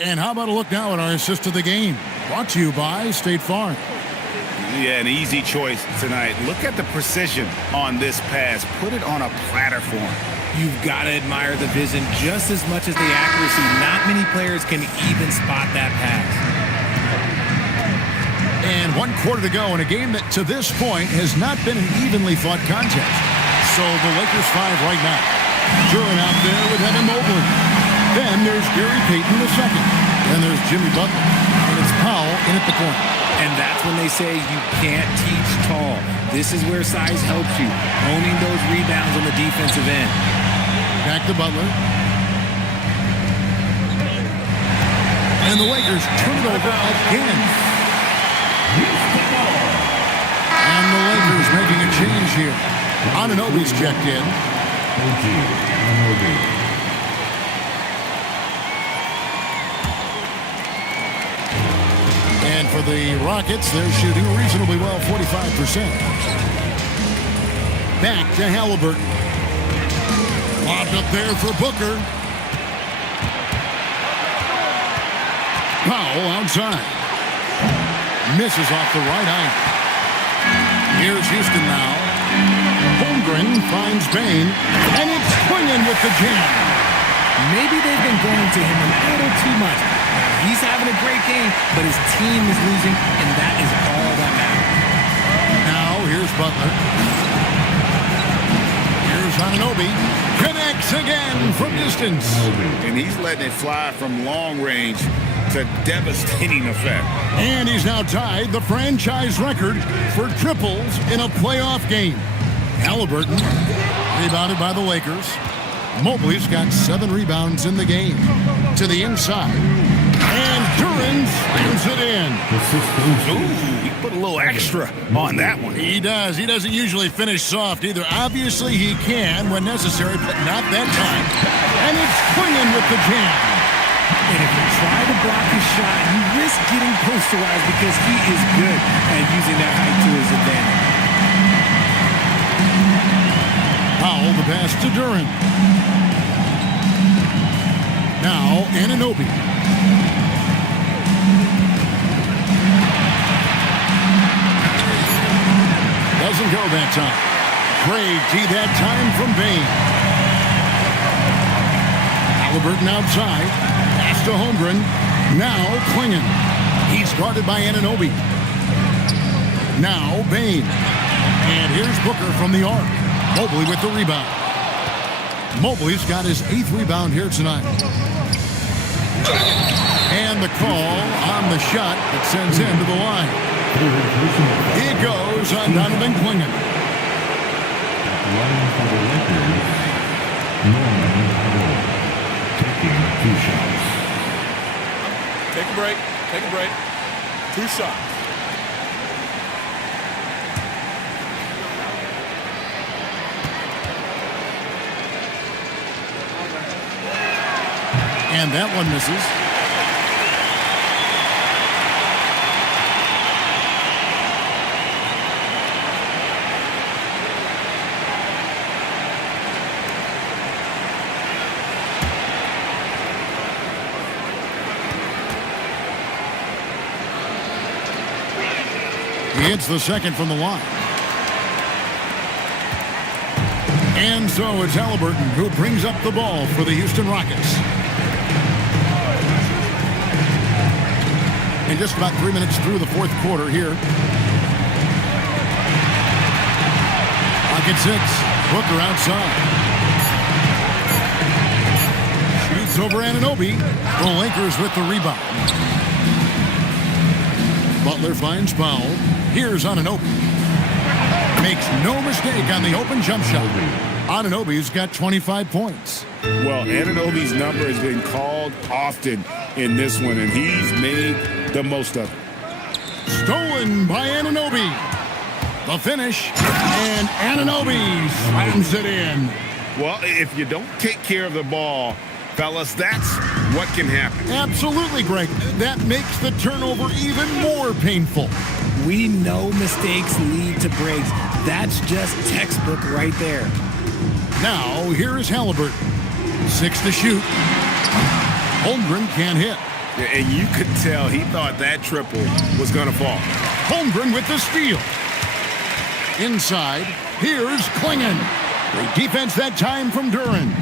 And how about a look now at our assist of the game? Brought to you by State Farm. Yeah, an easy choice tonight. Look at the precision on this pass. Put it on a platter for him. You've got to admire the vision just as much as the accuracy. Not many players can even spot that pass. And 1 quarter to go in a game that to this point has not been an evenly fought contest. So the Lakers 5 right now. Duran out there with Evan Mobley. Then there's Gary Payton II. Then there's Jimmy Butler. And it's Powell in at the corner. And that's when they say you can't teach tall. This is where size helps you. Owning those rebounds on the defensive end. Back to Butler. And the Lakers turn it over again. And the Lakers making a change here. Anunoby's checked in. for the Rockets. They're shooting reasonably well, 45%. Back to Halliburton. Lobbed up there for Booker. Powell outside. Misses off the right eye. Here's Houston now. Holmgren finds Bain, and it's swinging with the jam. Maybe they've been going to him a little too much. He's having a great game, but his team is losing, and that is all that matters. Now, here's Butler. Here's Anunoby. Connects again from distance. And he's letting it fly from long range to devastating effect. And he's now tied the franchise record for triples in a playoff game. Halliburton, rebounded by the Lakers. Mobley's got 7 rebounds in the game. To the inside. And Duran slams it in. Ooh, he put a little extra on that one. He does. He doesn't usually finish soft either. Obviously, he can when necessary, but not that time. And it's swinging with the jam. And if you try to block his shot, you risk getting posterized because he is good at using that height to his advantage. Powell, the pass to Duran. Now, Anunoby. Doesn't go that time. Great G that time from Bain. Halliburton outside. Pass to Holmgren. Now Klingon. He's guarded by Anunoby. Now Bain. And here's Booker from the arc. Mobley with the rebound. Mobley's got his 8th rebound here tonight. And the call on the shot that sends him to the line. It goes on Donovan Klingon. Line for the Lakers, Norman Powell, taking 2 shots. Take a break. Take a break. 2 shots. And that one misses. He hits the second from the line. And so it's Halliburton who brings up the ball for the Houston Rockets. And just about 3 minutes through the 4th quarter here. Rocket 6. Booker outside. Shoots over Anunoby. The Lakers with the rebound. Butler finds Powell. Here's Anunoby. Makes no mistake on the open jump shot. Anunoby's got 25 points. Well, Anunoby's number has been called often in this one, and he's made the most of it. Stolen by Anunoby. The finish, and Anunoby slams it in. Well, if you don't take care of the ball, fellas, that's what can happen. Absolutely, Greg. That makes the turnover even more painful. We know mistakes lead to breaks. That's just textbook right there. Now, here is Halliburton. 6 to shoot. Holmgren can't hit. And you could tell he thought that triple was going to fall. Holmgren with the steal. Inside, here's Klingon. Great defense that time from Duran.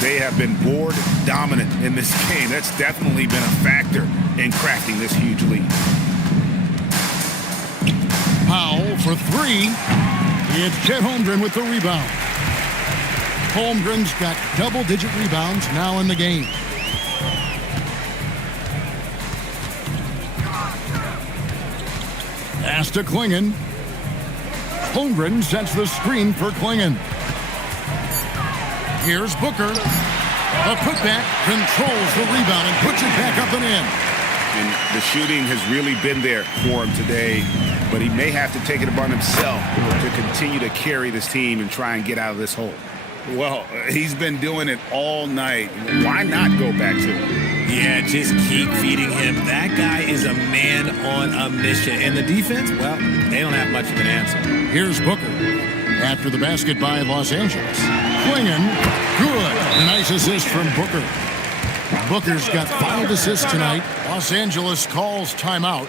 They have been board dominant in this game. That's definitely been a factor in crafting this huge lead. Powell for 3. It's Chet Holmgren with the rebound. Holmgren's got double-digit rebounds now in the game. Pass to Klingon. Holmgren sets the screen for Klingon. Here's Booker. A putback controls the rebound and puts it back up and in. And the shooting has really been there for him today, but he may have to take it upon himself to continue to carry this team and try and get out of this hole. Well, he's been doing it all night. Why not go back to it? Yeah, just keep feeding him. That guy is a man on a mission. And the defense, well, they don't have much of an answer. Here's Booker. After the basket by Los Angeles. Swinging. Good. A nice assist from Booker. Booker's got 5 assists tonight. Los Angeles calls timeout.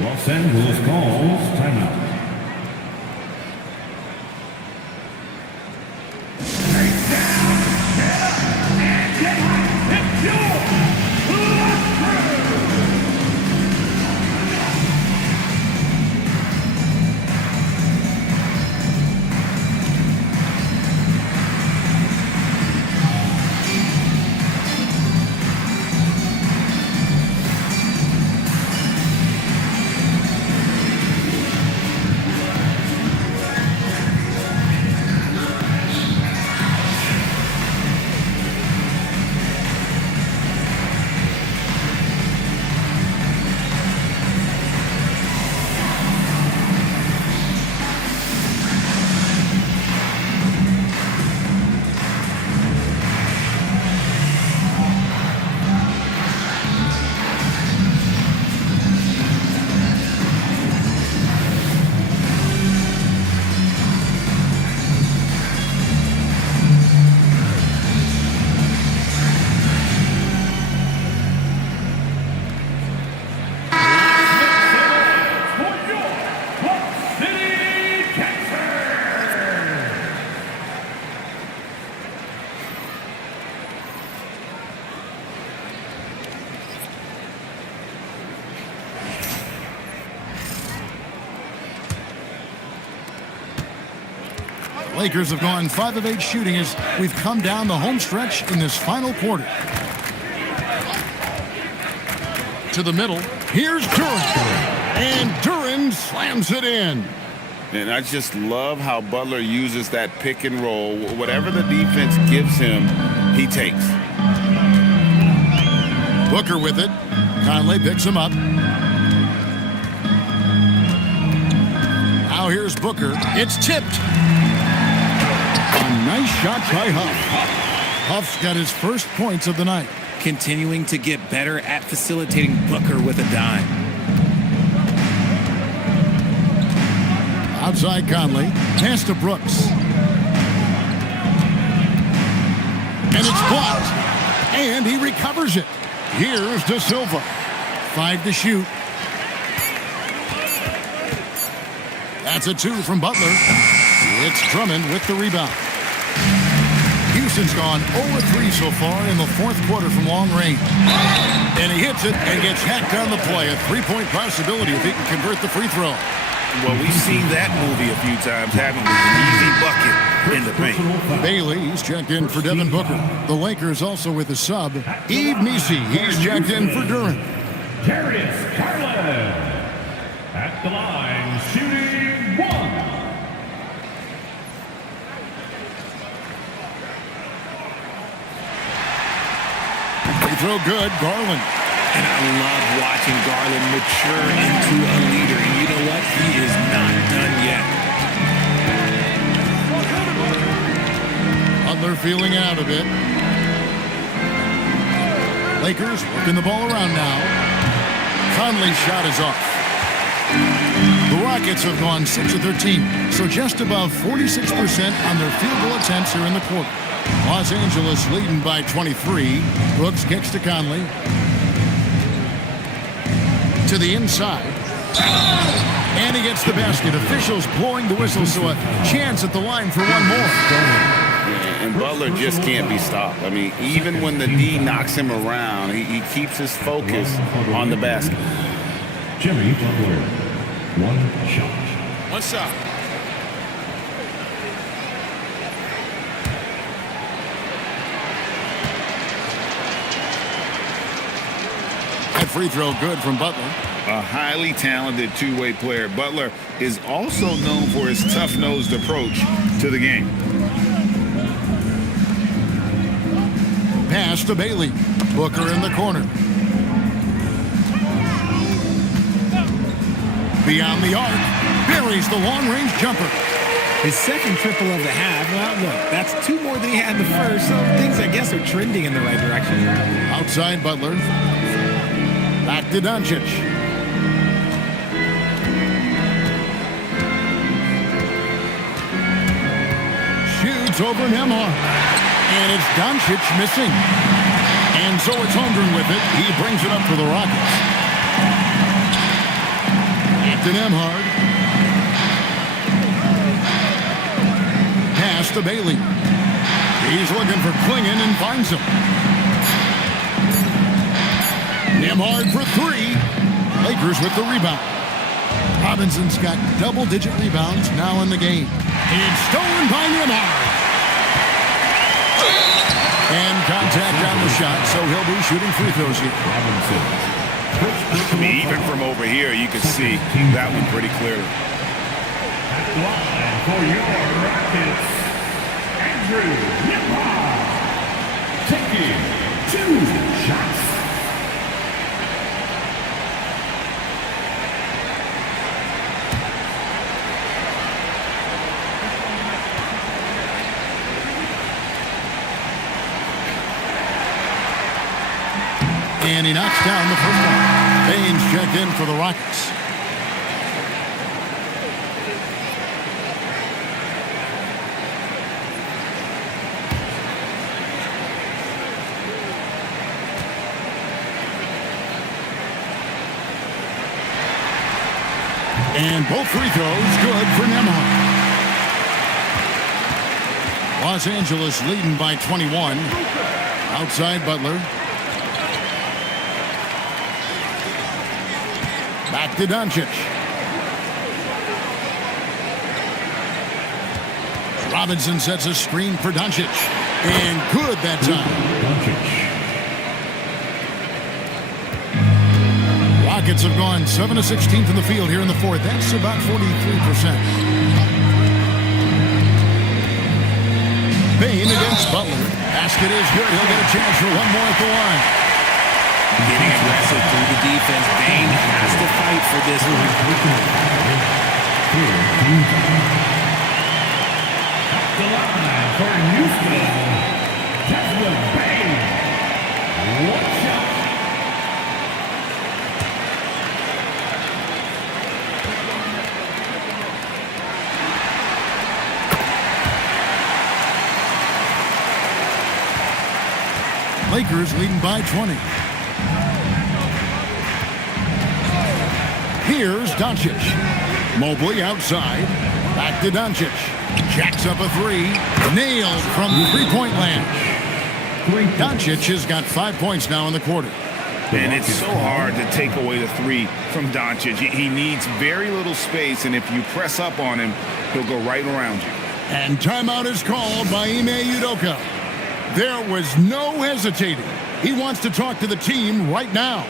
Los Angeles calls timeout. Lakers have gone 5 of 8 shooting as we've come down the home stretch in this final quarter. To the middle. Here's Duren. And Duren slams it in. And I just love how Butler uses that pick and roll. Whatever the defense gives him, he takes. Booker with it. Conley picks him up. Now here's Booker. It's tipped. A nice shot by Huff. Huff's got his first points of the night. Continuing to get better at facilitating Booker with a dime. Outside Conley. Pass to Brooks. And it's blocked. And he recovers it. Here's De Silva. 5 to shoot. That's a 2 from Butler. It's Drummond with the rebound. Houston's gone 0-3 so far in the 4th quarter from long range. And he hits it and gets hacked on the play. A 3-point possibility if he can convert the free throw. Well, we've seen that movie a few times, haven't we? An easy bucket in the paint. Bailey's checked in for Devin Booker. The Lakers also with a sub. Yves Missi, he's checked in for Duren. Darius Garland at the line, shooting 1. Free throw good, Garland. And I love watching Garland mature into a leader. And you know what? He is not done yet. Butler feeling out a bit. Lakers working the ball around now. Conley's shot is off. The Rockets have gone 6 of 13, so just above 46% on their field goal attempts here in the quarter. Los Angeles leading by 23. Brooks kicks to Conley. To the inside. And he gets the basket. Officials blowing the whistle, so a chance at the line for one more. And Butler just can't be stopped. I mean, even when the D knocks him around, he keeps his focus on the basket. Jimmy Butler, 1 shot. 1 shot. That free throw good from Butler. A highly talented two-way player. Butler is also known for his tough-nosed approach to the game. Pass to Bailey. Booker in the corner. Beyond the arc. Buries the long-range jumper. His second triple of the half. Well, look, that's 2 more than he had the first, so things, I guess, are trending in the right direction. Outside Butler. Back to Doncic. Shoots over Nembhard. And it's Doncic missing. And so it's Holmgren with it. He brings it up for the Rockets. To Nembhard. Pass to Bailey. He's looking for Klingon and finds him. Nembhard for 3. Lakers with the rebound. Robinson's got double-digit rebounds now in the game. It's stolen by Nembhard. And contact on the shot, so he'll be shooting free throws here. I mean, even from over here, you can see that one pretty clearly. Line for your Rockets, Andrew Nembhard, taking 2 shots. And he knocks down the first one. Baines checked in for the Rockets. And both free throws good for Nembhard. Los Angeles leading by 21. Outside Butler. Back to Doncic. Robinson sets a screen for Doncic. And good that time. Rockets have gone 7 of 16 from the field here in the fourth. That's about 43%. Bain against Butler. Basket is good. He'll get a chance for one more at the line. Getting aggressive through the defense. Bain has to fight for this one. The line for Houston, Desmond Bain. 1 shot. Lakers leading by 20. Here's Doncic. Mobley outside. Back to Doncic. Jacks up a 3. Nailed from three-point land. Doncic has got 5 points now in the quarter. And it's so hard to take away the 3 from Doncic. He needs very little space, and if you press up on him, he'll go right around you. And timeout is called by Ime Udoka. There was no hesitating. He wants to talk to the team right now.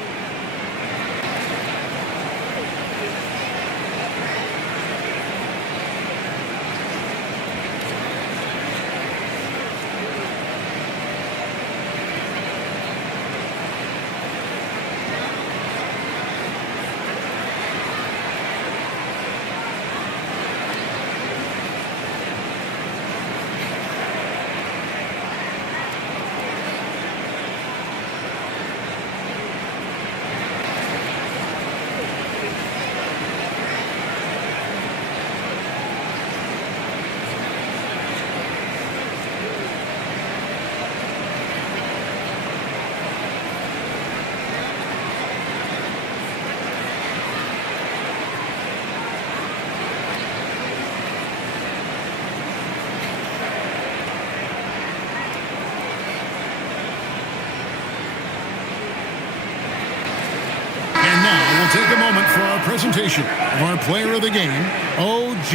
Take a moment for our presentation of our player of the game, OG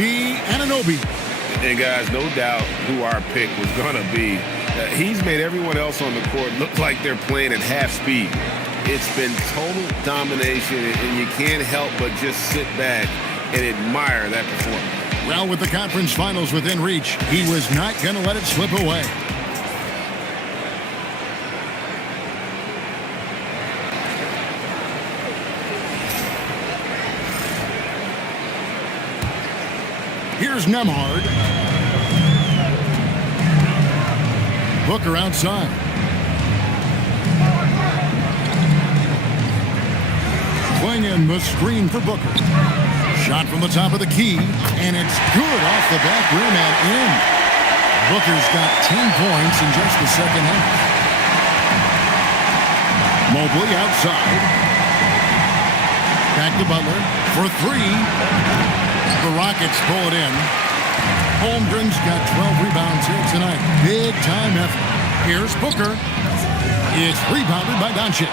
Anunoby. And guys, no doubt who our pick was going to be. He's made everyone else on the court look like they're playing at half speed. It's been total domination, and you can't help but just sit back and admire that performance. Well, with the conference finals within reach, he was not going to let it slip away. Here's Nembhard. Booker outside. Clingan the screen for Booker. Shot from the top of the key, and it's good off the back rim and in. Booker's got 10 points in just the second half. Mobley outside. Back to Butler for three. The Rockets pull it in. Holmgren's got 12 rebounds here tonight. Big time effort. Here's Booker. It's rebounded by Doncic.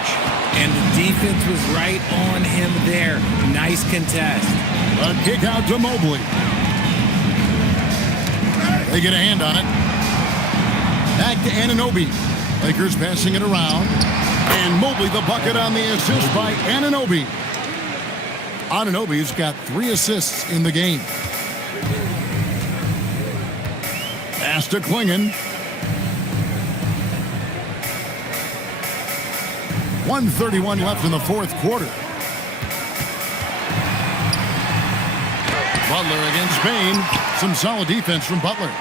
And the defense was right on him there. Nice contest. A kick out to Mobley. They get a hand on it. Back to Anunoby. Lakers passing it around. And Mobley the bucket on the assist by Anunoby. Anunoby's got 3 assists in the game. Pass to Clingan. 1:31 left in the fourth quarter. Butler against Spain. Some solid defense from Butler.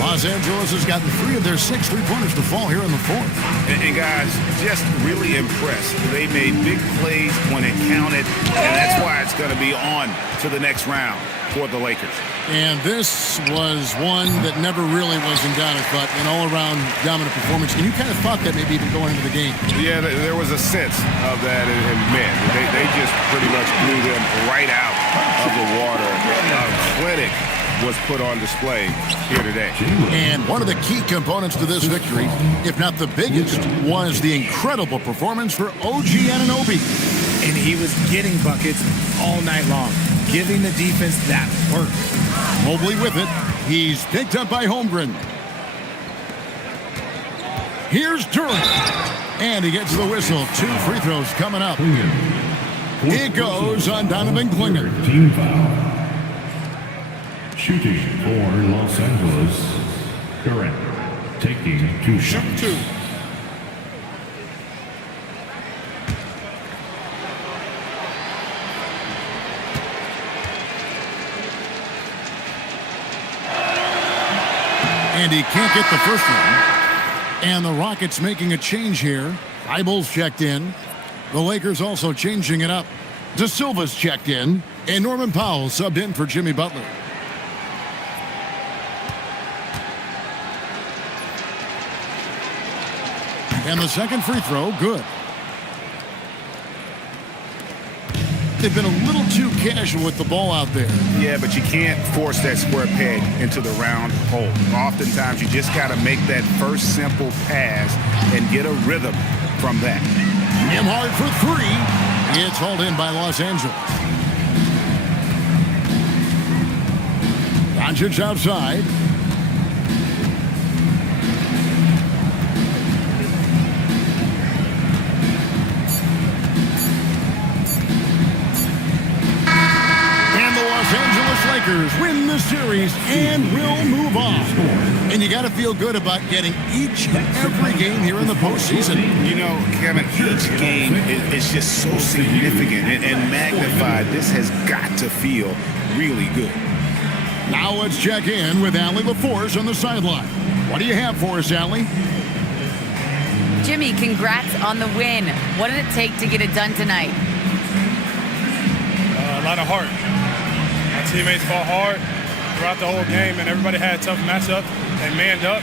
Los Angeles has gotten 3 of their 6 3-pointers to fall here in the fourth. And guys, just really impressed. They made big plays when it counted, and that's why it's going to be on to the next round for the Lakers. And this was one that never really was in doubt, I thought, an all-around dominant performance. And you kind of thought that maybe even going into the game. Yeah, there was a sense of that, and man, they just pretty much blew them right out of the water. A clinic was put on display here today. And one of the key components to this victory, if not the biggest, was the incredible performance for OG Anunoby. And he was getting buckets all night long, giving the defense that work. Mobley with it. He's picked up by Holmgren. Here's Durant. And he gets the whistle. 2 free throws coming up. It goes on Donovan Clingan. Team foul. Shooting for Los Angeles. Durant taking 2 shots. Shoot 2. And he can't get the first one. And the Rockets making a change here. Thibault's checked in. The Lakers also changing it up. De Silva's checked in. And Norman Powell subbed in for Jimmy Butler. And the second free throw, good. They've been a little too casual with the ball out there. Yeah, but you can't force that square peg into the round hole. Oftentimes, you just got to make that first simple pass and get a rhythm from that. Nembhard for 3. It's hauled in by Los Angeles. Doncic outside. Lakers win the series and will move on. And you got to feel good about getting each and every game here in the postseason. You know, Kevin, each game is just so significant and magnified. This has got to feel really good. Now let's check in with Allie LaForce on the sideline. What do you have for us, Allie? Jimmy, congrats on the win. What did it take to get it done tonight? A lot of heart. My teammates fought hard throughout the whole game, and everybody had a tough matchup. They manned up.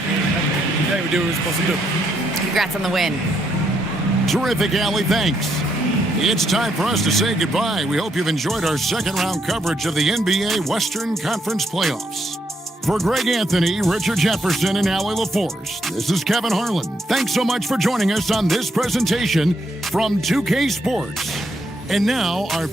Today we did what we were supposed to do. Congrats on the win. Terrific, Allie. Thanks. It's time for us to say goodbye. We hope you've enjoyed our second-round coverage of the NBA Western Conference Playoffs. For Greg Anthony, Richard Jefferson, and Allie LaForce, this is Kevin Harlan. Thanks so much for joining us on this presentation from 2K Sports. And now, our